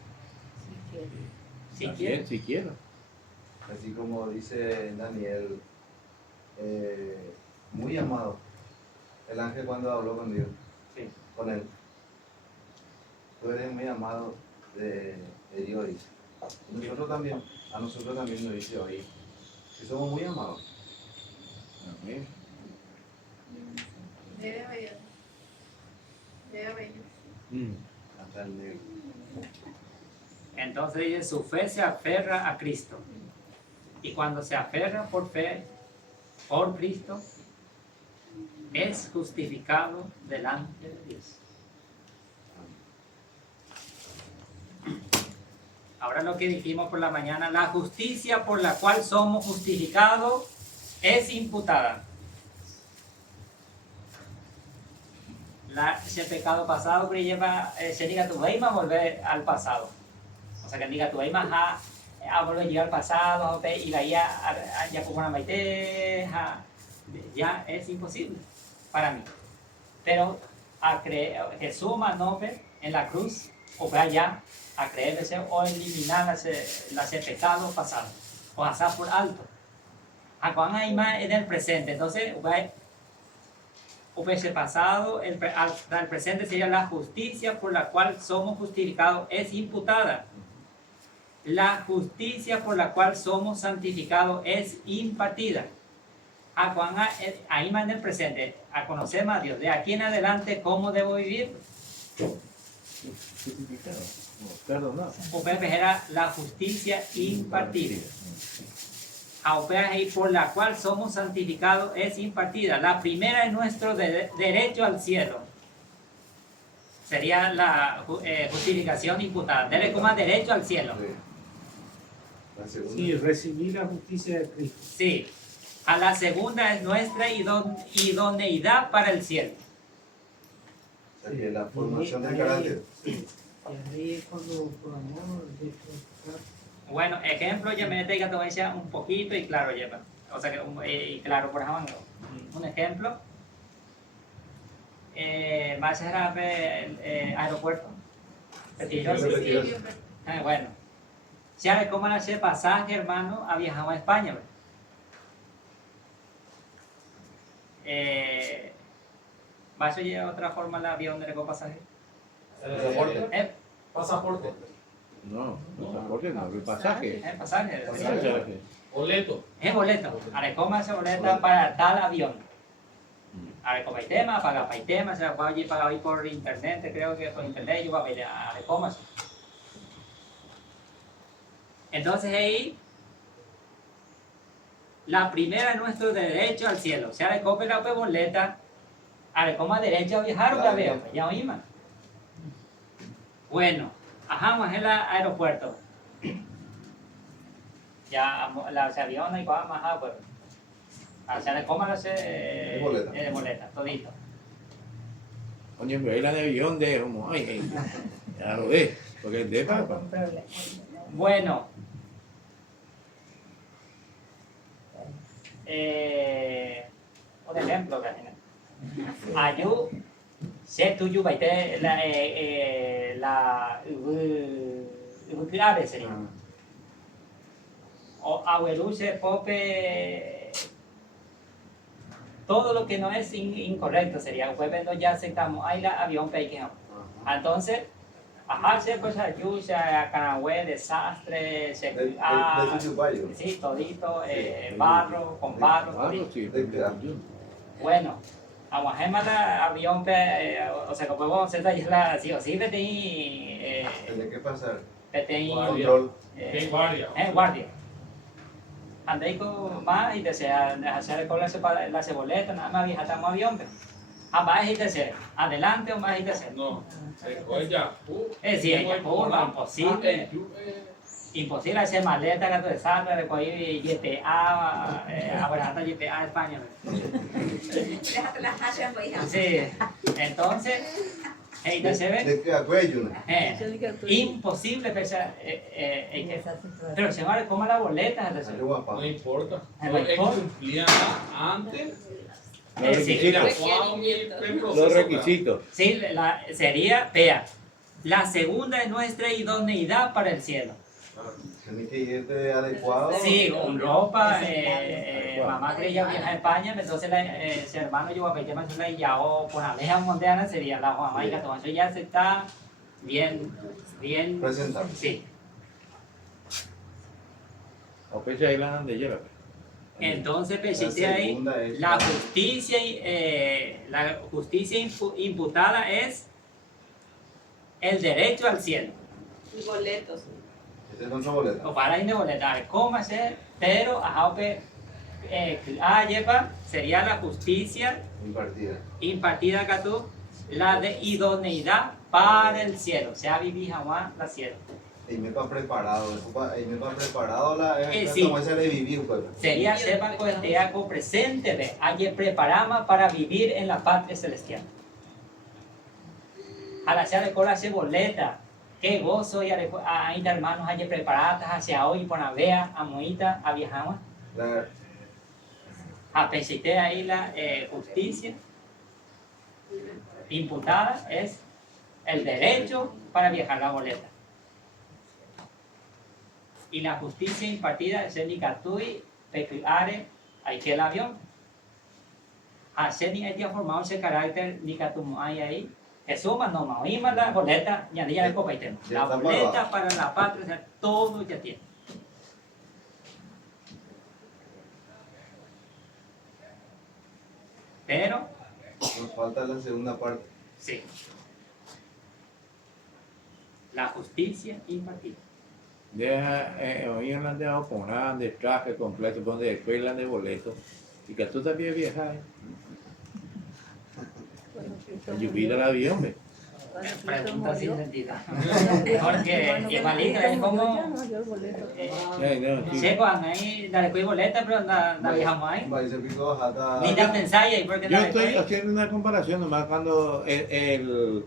Si quiere. Si quiero. Así como dice Daniel, muy amado. El ángel cuando habló con Dios, Sí. con él. Tú eres muy amado de Dios, dice. Nosotros también, a nosotros también nos dice hoy que somos muy amados. Amén. Debe haber. Debe haber. Hasta el negro. Entonces dice, su fe se aferra a Cristo. Y cuando se aferra por fe, por Cristo, es justificado delante de Dios. Ahora lo que dijimos por la mañana, la justicia por la cual somos justificados es imputada. Ese pecado pasado pero lleva, se diga tu veima volver al pasado. O sea que diga tu veima a volver a llegar al pasado, y la ya como una maite, ya es imposible para mí. Pero a creer, Jesús manope en la cruz, o sea ya a creer ese, o eliminar ese pecado pasado, o pasar por alto. A cuando hay más en el presente, entonces ese pasado, el presente sería la justicia por la cual somos justificados, es imputada. La justicia por la cual somos santificados es impartida. Ahí más en el presente, a conocer más a Dios. De aquí en adelante, ¿cómo debo vivir? Perdonado. Era la justicia impartida. Y por la cual somos santificados es impartida. La primera es nuestro derecho al cielo. Sería la justificación imputada. Debe como derecho al cielo. La segunda. Sí, recibir la justicia de Cristo. Sí. A la segunda es nuestra idoneidad para el cielo. O sea que la formación del Ahí- carácter. Sí. Y ahí es cuando por amor de Bueno, ejemplo, ya me tenga todo ella un poquito y claro, lleva. O sea que, y claro, por ejemplo, un ejemplo. Más grave el aeropuerto. Retiro. Bueno, ya cómo hace pasaje, hermano, a viajar a España. ¿Vas a llevar otra forma el avión de recoger pasaje? Pasaporte. No, pasaporte no, el pasaje. Pasaje. Pasaje. Boleto. Es boleto. Ahora, ¿cómo hace boleta para tal avión? Ahora, como hay tema, paga para el tema, se la puede allí pagar por internet, creo que por internet yo voy a ver a ver cómo hace. Entonces ahí, la primera es nuestro derecho al cielo. O sea, le copia la boleta, ahora, ¿cómo derecho a viajar otra vez? Ya oímos. Bueno, ajamos en el aeropuerto. Ya los aviones y cosas más, pues. O sea, le cómo de boleta, todito. Oye, pero ahí la de avión de como, ay, ya lo ves, porque es de papa. Bueno. Un ejemplo, Ayu, sé tuyo, baite la clave sería. O abueluse, pope, todo lo que no es incorrecto sería, pues no ya aceptamos, ahí la avión pequeño. Entonces, se pues ayuda, canagüe, desastre, sí, todito, barro, con barro, todito. Bueno, aguajemata avión, o sea, que podemos hacer la, sí o sí, ¿Tiene que pasar? Petén control. Guardia. guardia. andé con más y desea hacer con la ceboleta, nada más viajamos avión. Más y tercero, adelante o más y tercero. No, hoy ya. Es decir, imposible. Imposible hacer maleta, gato de salva, recoger YTA, abarata YTA España. Déjate las hachas, pues, hija. Sí, entonces, se ve. De que a cuello, ¿no? Imposible pensar, pero se va como la boleta. Qué guapa. No importa. No Es que importa. cumplían antes. Los Sí. requisitos. Los requisitos. Sí, sería, vea, la segunda es nuestra idoneidad para el cielo. Tienes que irte adecuado. Sí, con ropa, mamá creía viajar a España, entonces su hermano yo a pedir más una y ya o con aleja monteana sería la mamá y gato, eso ya se está bien Presentado. sí. O pues ahí la de hielo. Entonces La pensé ahí, segunda es la justicia imputada es el derecho al cielo. Y boletos. Este es nuestro boleto. O para ir de boletar, ¿cómo hacer? Pero, lleva sería la justicia Impartida. impartida acá tú, la de idoneidad para el cielo, o sea, vivir jamás la cielo. Y me va preparado. Y me va preparado la. Sí. Como esa de vivir, pues. Sería sepa que este algo presente de ayer preparamos para vivir en la patria celestial. A la de cola se boleta, qué gozo y a hermanos ayer preparadas hacia hoy por la vea, a moita, a viajamos. La- A pesite ahí la justicia imputada es el derecho para viajar la boleta. Y la justicia impartida es el nicatui, pecuare, hay que el avión. Hacer ni ha formado ese carácter nicatumo ahí. Jesús mandó más la boleta, ya le copa y tema. La boleta para la patria, o sea, todo ya tiene. Pero, Nos falta la segunda parte. sí. La justicia impartida. Deja, hoy han dejado con una de traje completo, con de escuela de boleto. Y que tú también viajas. Ayuda al avión, ¿ves? Pregunta sin sentido. Porque igualito es como. Seco, ahí, dale boleta, pero no viajamos ahí. Va a ser pico bajada. Ni te pensáis ahí, porque Yo estoy haciendo una comparación nomás cuando,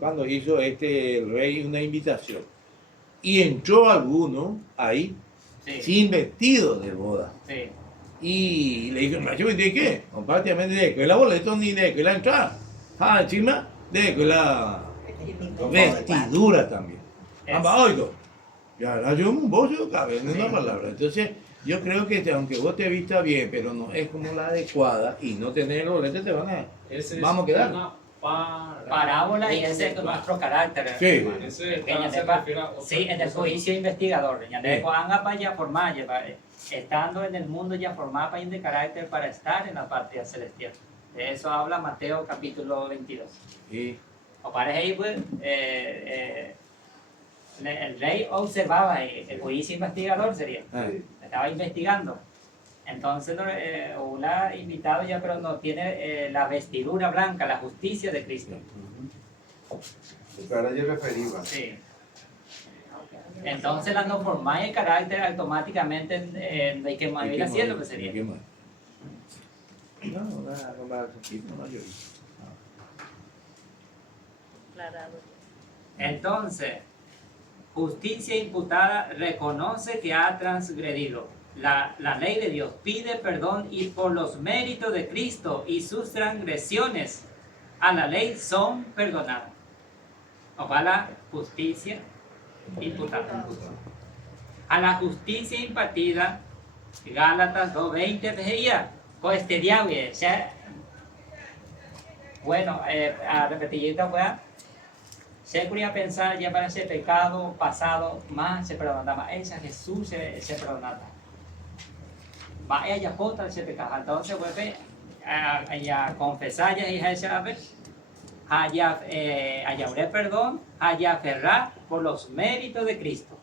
cuando hizo el rey una invitación. Y entró alguno ahí Sí, sin vestido de boda. sí. Y le dije, macho, ¿de qué? Compártame de que la boleto ni de que la entrada. Ah, encima de que la vestidura también. Ambas oigo. Ya la yo un bolso cabe en una palabra. Entonces, yo creo que aunque vos te vistas bien, pero no es como la adecuada y no tener el bolete, te van a. Vamos a quedar. Una Parábola y ese es nuestro carácter. Sí. Ese Pequeña se sepa. refiere a otra Sí, en el cosa. juicio investigador. Ya de Juan para ya formar, estando en el mundo ya formar para de carácter para estar en la patria celestial. De eso habla Mateo capítulo 22. Sí. O para ahí, pues, el rey observaba, el juicio investigador sería, estaba investigando. Entonces, una invitado ya, pero no tiene la vestidura blanca, la justicia de Cristo. Pero ahora yo refería. Sí. Entonces, la no formáis el carácter automáticamente de que mover el cielo, pues sería. No, una comparación, no yo. Entonces, justicia imputada reconoce que ha transgredido la ley de Dios, pide perdón y por los méritos de Cristo y sus transgresiones a la ley son perdonadas. O va la justicia imputada. A la justicia impartida, Gálatas 2:20 decía, pues este diablo, bueno, a repetir fue se quería pensar ya para ese pecado pasado más se perdonaba, esa Jesús se perdonaba. Va ella contra ese pecado, entonces vuelve a confesar ya hija esa vez, allá perdón, allá aferrar por los méritos de Cristo.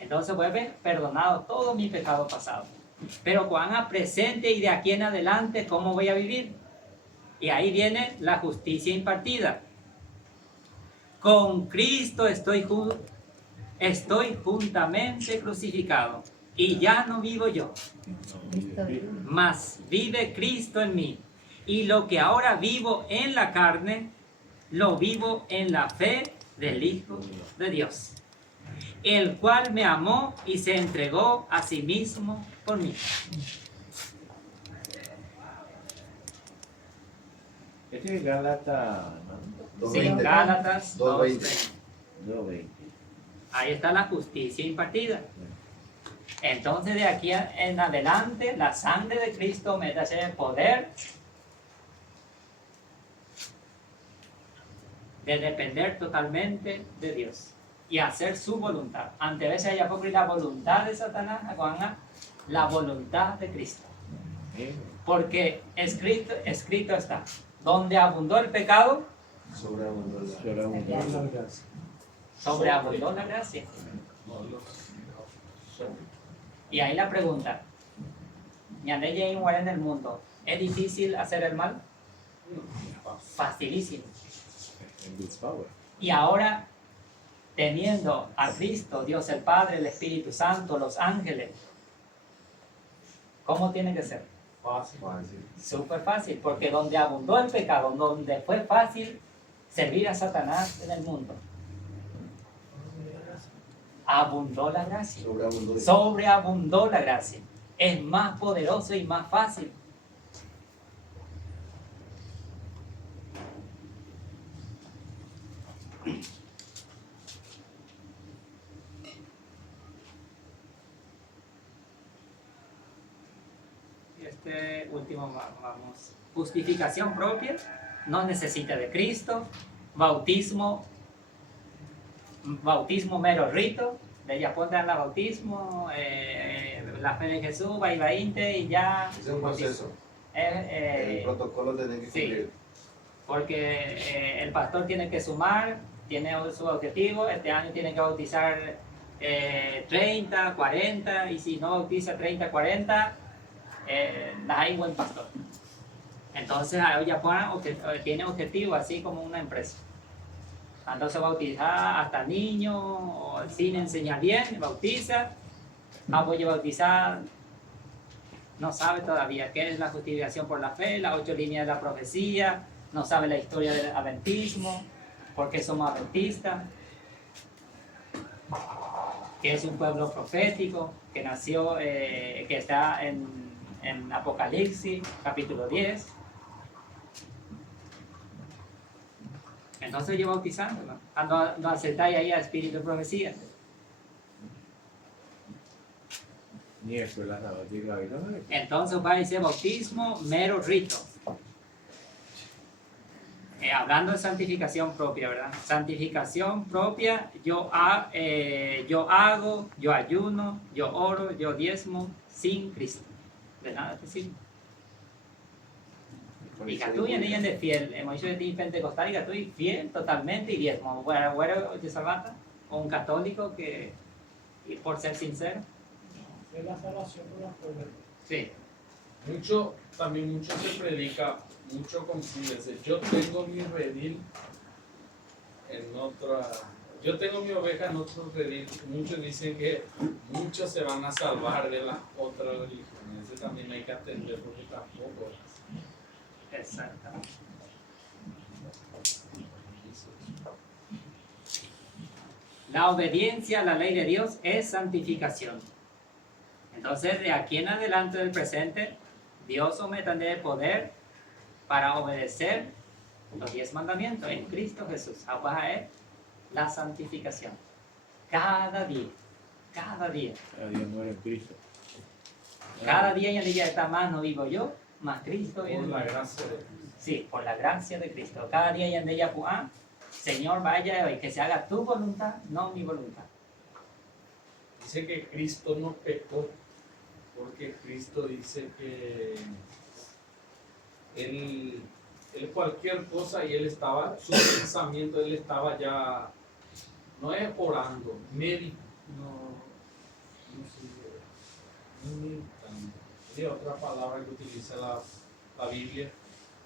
Entonces vuelve perdonado todo mi pecado pasado. Pero cuando presente y de aquí en adelante, ¿cómo voy a vivir? Y ahí viene la justicia impartida. Con Cristo estoy juntamente crucificado. Y ya no vivo yo, mas vive Cristo en mí. Y lo que ahora vivo en la carne, lo vivo en la fe del Hijo de Dios, el cual me amó y se entregó a sí mismo por mí. Este es Gálatas, ¿no? Sí, Gálatas 2:20. 2:20. Ahí está la justicia impartida. Entonces de aquí en adelante la sangre de Cristo me da ese poder de depender totalmente de Dios y hacer su voluntad. Ante veces hay poco la voluntad de Satanás, la voluntad de Cristo. Porque escrito está, donde abundó el pecado, Sobreabundó la sobreabundó la gracia. Y ahí la pregunta, ¿ñandella y muere en el mundo? ¿Es difícil hacer el mal? Facilísimo. Y ahora, teniendo a Cristo, Dios el Padre, el Espíritu Santo, los ángeles, ¿cómo tiene que ser? Fácil. Súper fácil, porque donde abundó el pecado, donde fue fácil servir a Satanás en el mundo, abundó la gracia. Sobreabundó la gracia. Es más poderoso y más fácil. Este último vamos. Justificación propia, no necesita de Cristo. Bautismo mero rito, de ella pondrán el bautismo, la fe en Jesús, va y ya. Es un proceso. El protocolo tiene que cumplir. Porque el pastor tiene que sumar, tiene su objetivo, este año tiene que bautizar 30, 40, y si no bautiza 30, 40, no hay buen pastor. Entonces ella tiene objetivo así como una empresa. Entonces bautizar hasta niños, o sin enseñar bien, bautiza. Voy a bautizar, no sabe todavía qué es la justificación por la fe, las 8 líneas de la profecía, no sabe la historia del adventismo, por qué somos adventistas, que es un pueblo profético, que nació, que está en Apocalipsis, capítulo 10. Entonces yo bautizando, ¿no? No aceptáis ahí al espíritu de profecía. Ni escuela sabática, ¿no? Entonces va a decir bautismo mero rito. Hablando de santificación propia, ¿verdad? Santificación propia, yo hago, yo ayuno, yo oro, yo diezmo sin Cristo. De nada te sirve. Y que tú vienes de fiel, hemos dicho de ti pentecostal, y que tú fiel totalmente y diezmo. Bueno, de salvata, o un católico que, y por ser sincero. Es la salvación por la fe. Sí. Mucho se predica, mucho confídense. Yo tengo mi redil en otra, yo tengo mi oveja en otro redil. Muchos dicen que muchos se van a salvar de las otras religiones. Eso también hay que atender porque tampoco es. Exactamente. La obediencia a la ley de Dios es santificación. Entonces, de aquí en adelante del presente, Dios me tendrá poder para obedecer los 10 mandamientos en Cristo Jesús. Ahora es la santificación. Cada día. Cada día muere en Cristo. Cada día en el día está más no vivo yo, más Cristo vive. Por la gracia de Cristo. Sí, por la gracia de Cristo. Cada día en ella, Señor, vaya hoy, que se haga tu voluntad, no mi voluntad. Dice que Cristo no pecó, porque Cristo dice que él cualquier cosa y él estaba, su pensamiento, él estaba ya, no es orando, meditando, ¿sí? Otra palabra que utiliza la Biblia.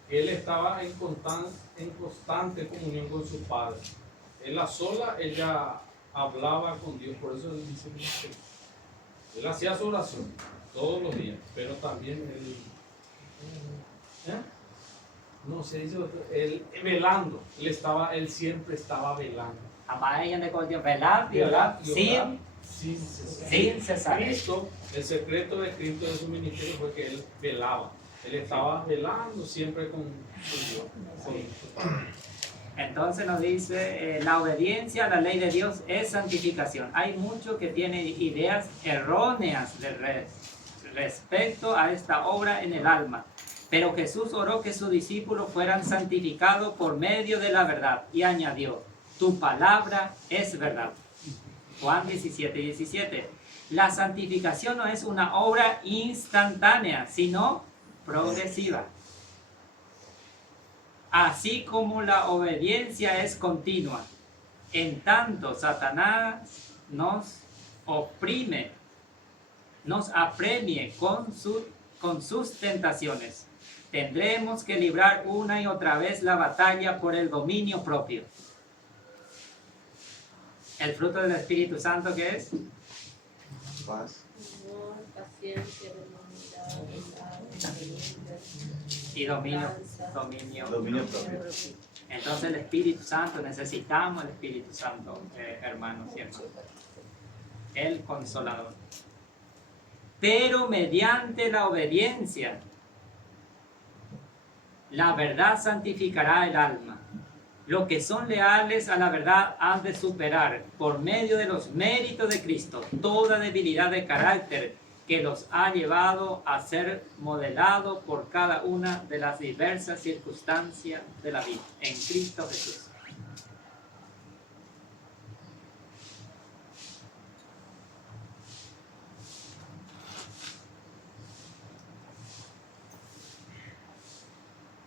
Él estaba en constante comunión con su Padre. Él a sola, ella hablaba con Dios, por eso él dice que él hacía su oración todos los días, pero también él, no sé, él velando, él siempre estaba velando. Amar ella de Dios, velar y orar sin cesar. Cristo, el secreto de Cristo de su ministerio fue que él velaba. Él estaba velando siempre con Dios. Entonces nos dice, la obediencia a la ley de Dios es santificación. Hay muchos que tienen ideas erróneas respecto a esta obra en el alma. Pero Jesús oró que sus discípulos fueran santificados por medio de la verdad y añadió, tu palabra es verdad. Juan 17:17. La santificación no es una obra instantánea, sino progresiva. Así como la obediencia es continua, en tanto Satanás nos oprime, nos apremie con sus tentaciones. Tendremos que librar una y otra vez la batalla por el dominio propio. ¿El fruto del Espíritu Santo qué es? Paz. Amor, paciencia, benignidad, Y dominio propio. Entonces el Espíritu Santo, necesitamos el Espíritu Santo, hermanos y hermanas. El Consolador. Pero mediante la obediencia, la verdad santificará el alma. Los que son leales a la verdad han de superar, por medio de los méritos de Cristo, toda debilidad de carácter que los ha llevado a ser modelados por cada una de las diversas circunstancias de la vida, en Cristo Jesús.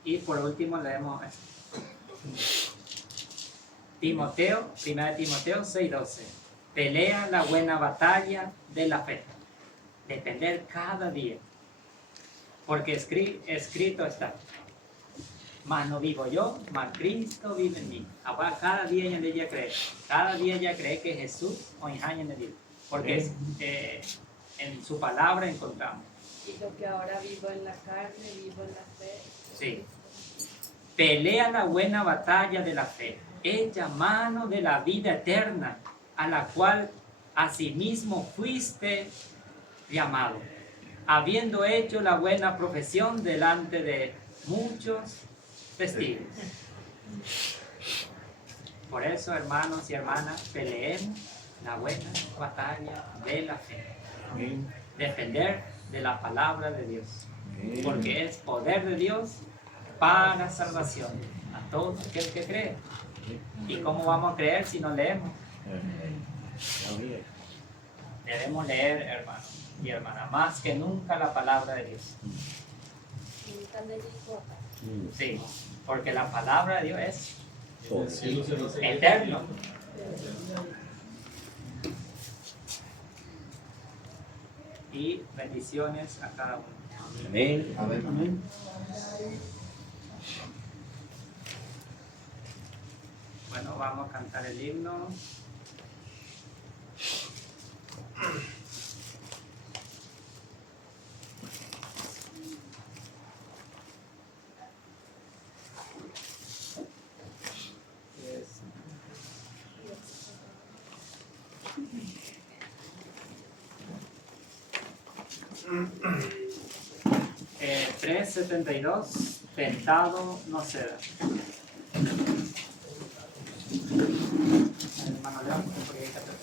Y por último leemos esto. Timoteo, 1 Timoteo 6:12. Pelea la buena batalla de la fe. Depender cada día. Porque escrito está. Mas no vivo yo, mas Cristo vive en mí. Ahora cada día ella cree. Cada día ella cree que Jesús o en él. Porque en su palabra encontramos. Y lo que ahora vivo en la carne, vivo en la fe. Sí. Pelea la buena batalla de la fe. Echa mano de la vida eterna, a la cual asimismo fuiste llamado, habiendo hecho la buena profesión delante de muchos testigos. Por eso, hermanos y hermanas, peleemos la buena batalla de la fe. Depender de la palabra de Dios, porque es poder de Dios para salvación a todo aquel que cree. ¿Y cómo vamos a creer si no leemos? Debemos leer, hermanos y hermanas, más que nunca la palabra de Dios. Sí, porque la palabra de Dios es eterno. Y bendiciones a cada uno. Amén. Amén. Amén. Bueno, vamos a cantar el himno. Yes. 372, tentado no ceda. Hermano León, porque hay que hacer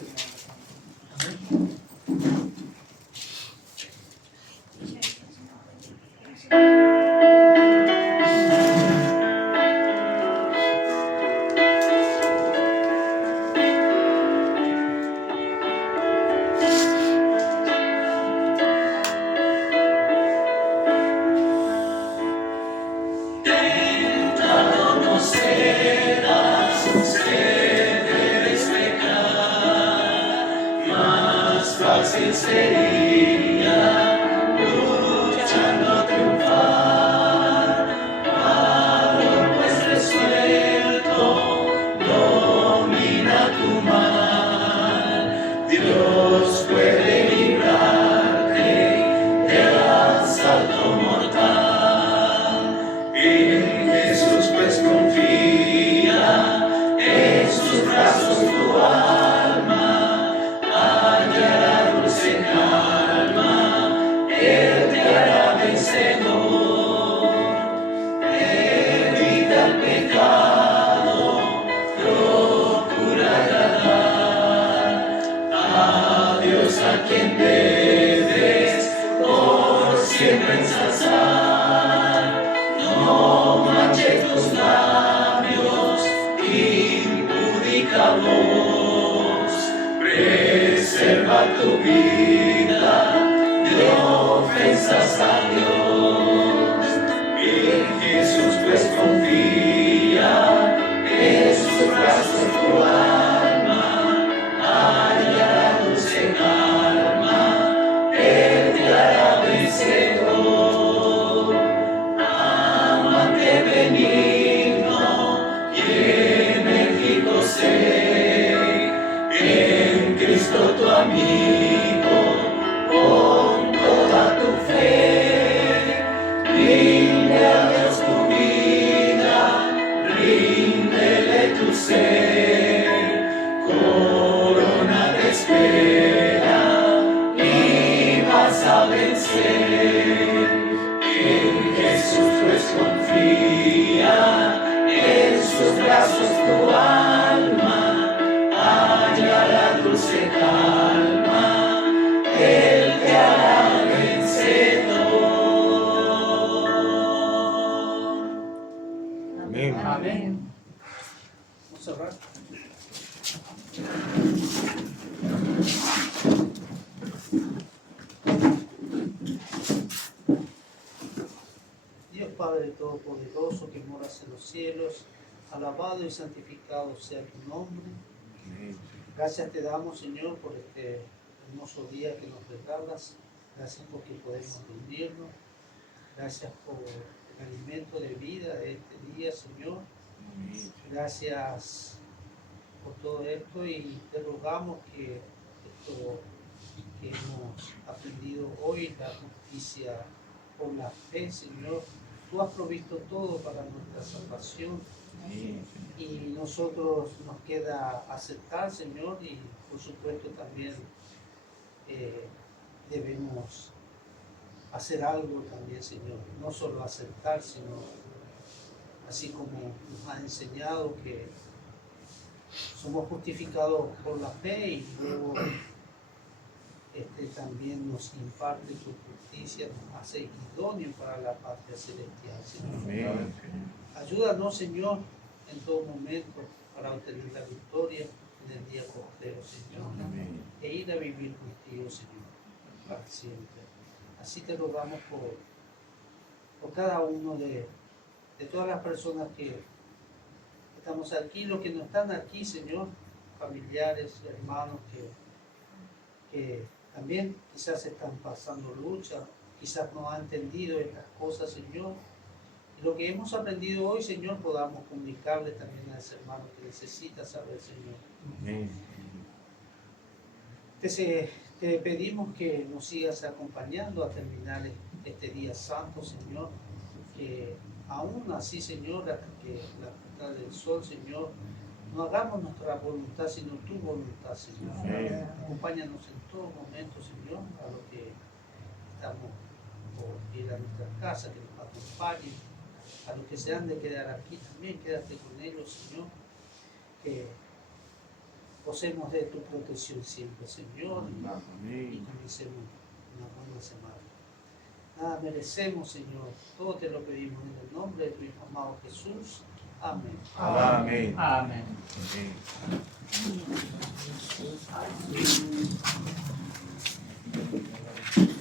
Fácil sería siempre ensalzar. No manches tus labios, impúdica voz. Preserva tu vida de ofensas a Dios. En Jesús pues confía, en sus brazos tu alma hallará dulce calma, Él te hará vencedor. Amante benigno y enérgico sé, en Cristo tu amigo, con toda tu fe, rinde a Dios tu vida, ríndele tu ser, corona te espera y vas a vencer. En Jesús pues confía, en sus brazos tu alma hallará dulce calma, Él te hará vencedor. Amén. Amén. Vamos a orar. Dios Padre Todopoderoso, que moras en los cielos, alabado y santificado sea tu nombre. Gracias te damos, Señor, por este hermoso día que nos regalas. Gracias porque podemos reunirnos. Gracias por el alimento de vida de este día, Señor. Gracias por todo esto y te rogamos que esto que hemos aprendido hoy, la justicia por la fe, Señor, tú has provisto todo para nuestra salvación. Y nosotros nos queda aceptar, Señor, y por supuesto también debemos hacer algo también, Señor. No solo aceptar, sino así como nos ha enseñado que somos justificados por la fe y luego también nos imparte tu justicia, nos hace idóneo para la patria celestial, Señor. Amén. Ayúdanos, Señor, en todo momento para obtener la victoria en el día postrero, Señor. Amén. E ir a vivir contigo, Señor, para siempre. Así te rogamos por cada uno de todas las personas que estamos aquí, los que no están aquí, Señor, familiares, hermanos que también quizás están pasando lucha, quizás no han entendido estas cosas, Señor. Y lo que hemos aprendido hoy, Señor, podamos comunicarle también a ese hermano que necesita saber, Señor. Amén. Te pedimos que nos sigas acompañando a terminar este día santo, Señor, que aún así, Señor, hasta que la puesta del sol, Señor, no hagamos nuestra voluntad, sino tu voluntad, Señor. Amén. Acompáñanos en todo momento, Señor, a los que estamos por ir a nuestra casa, que nos acompañen, a los que se han de quedar aquí también, quédate con ellos, Señor, que gocemos de tu protección siempre, Señor, y comencemos una buena semana. Nada merecemos, Señor, todo te lo pedimos en el nombre de tu Hijo amado Jesús. Amén. Amén. Amén. Amén.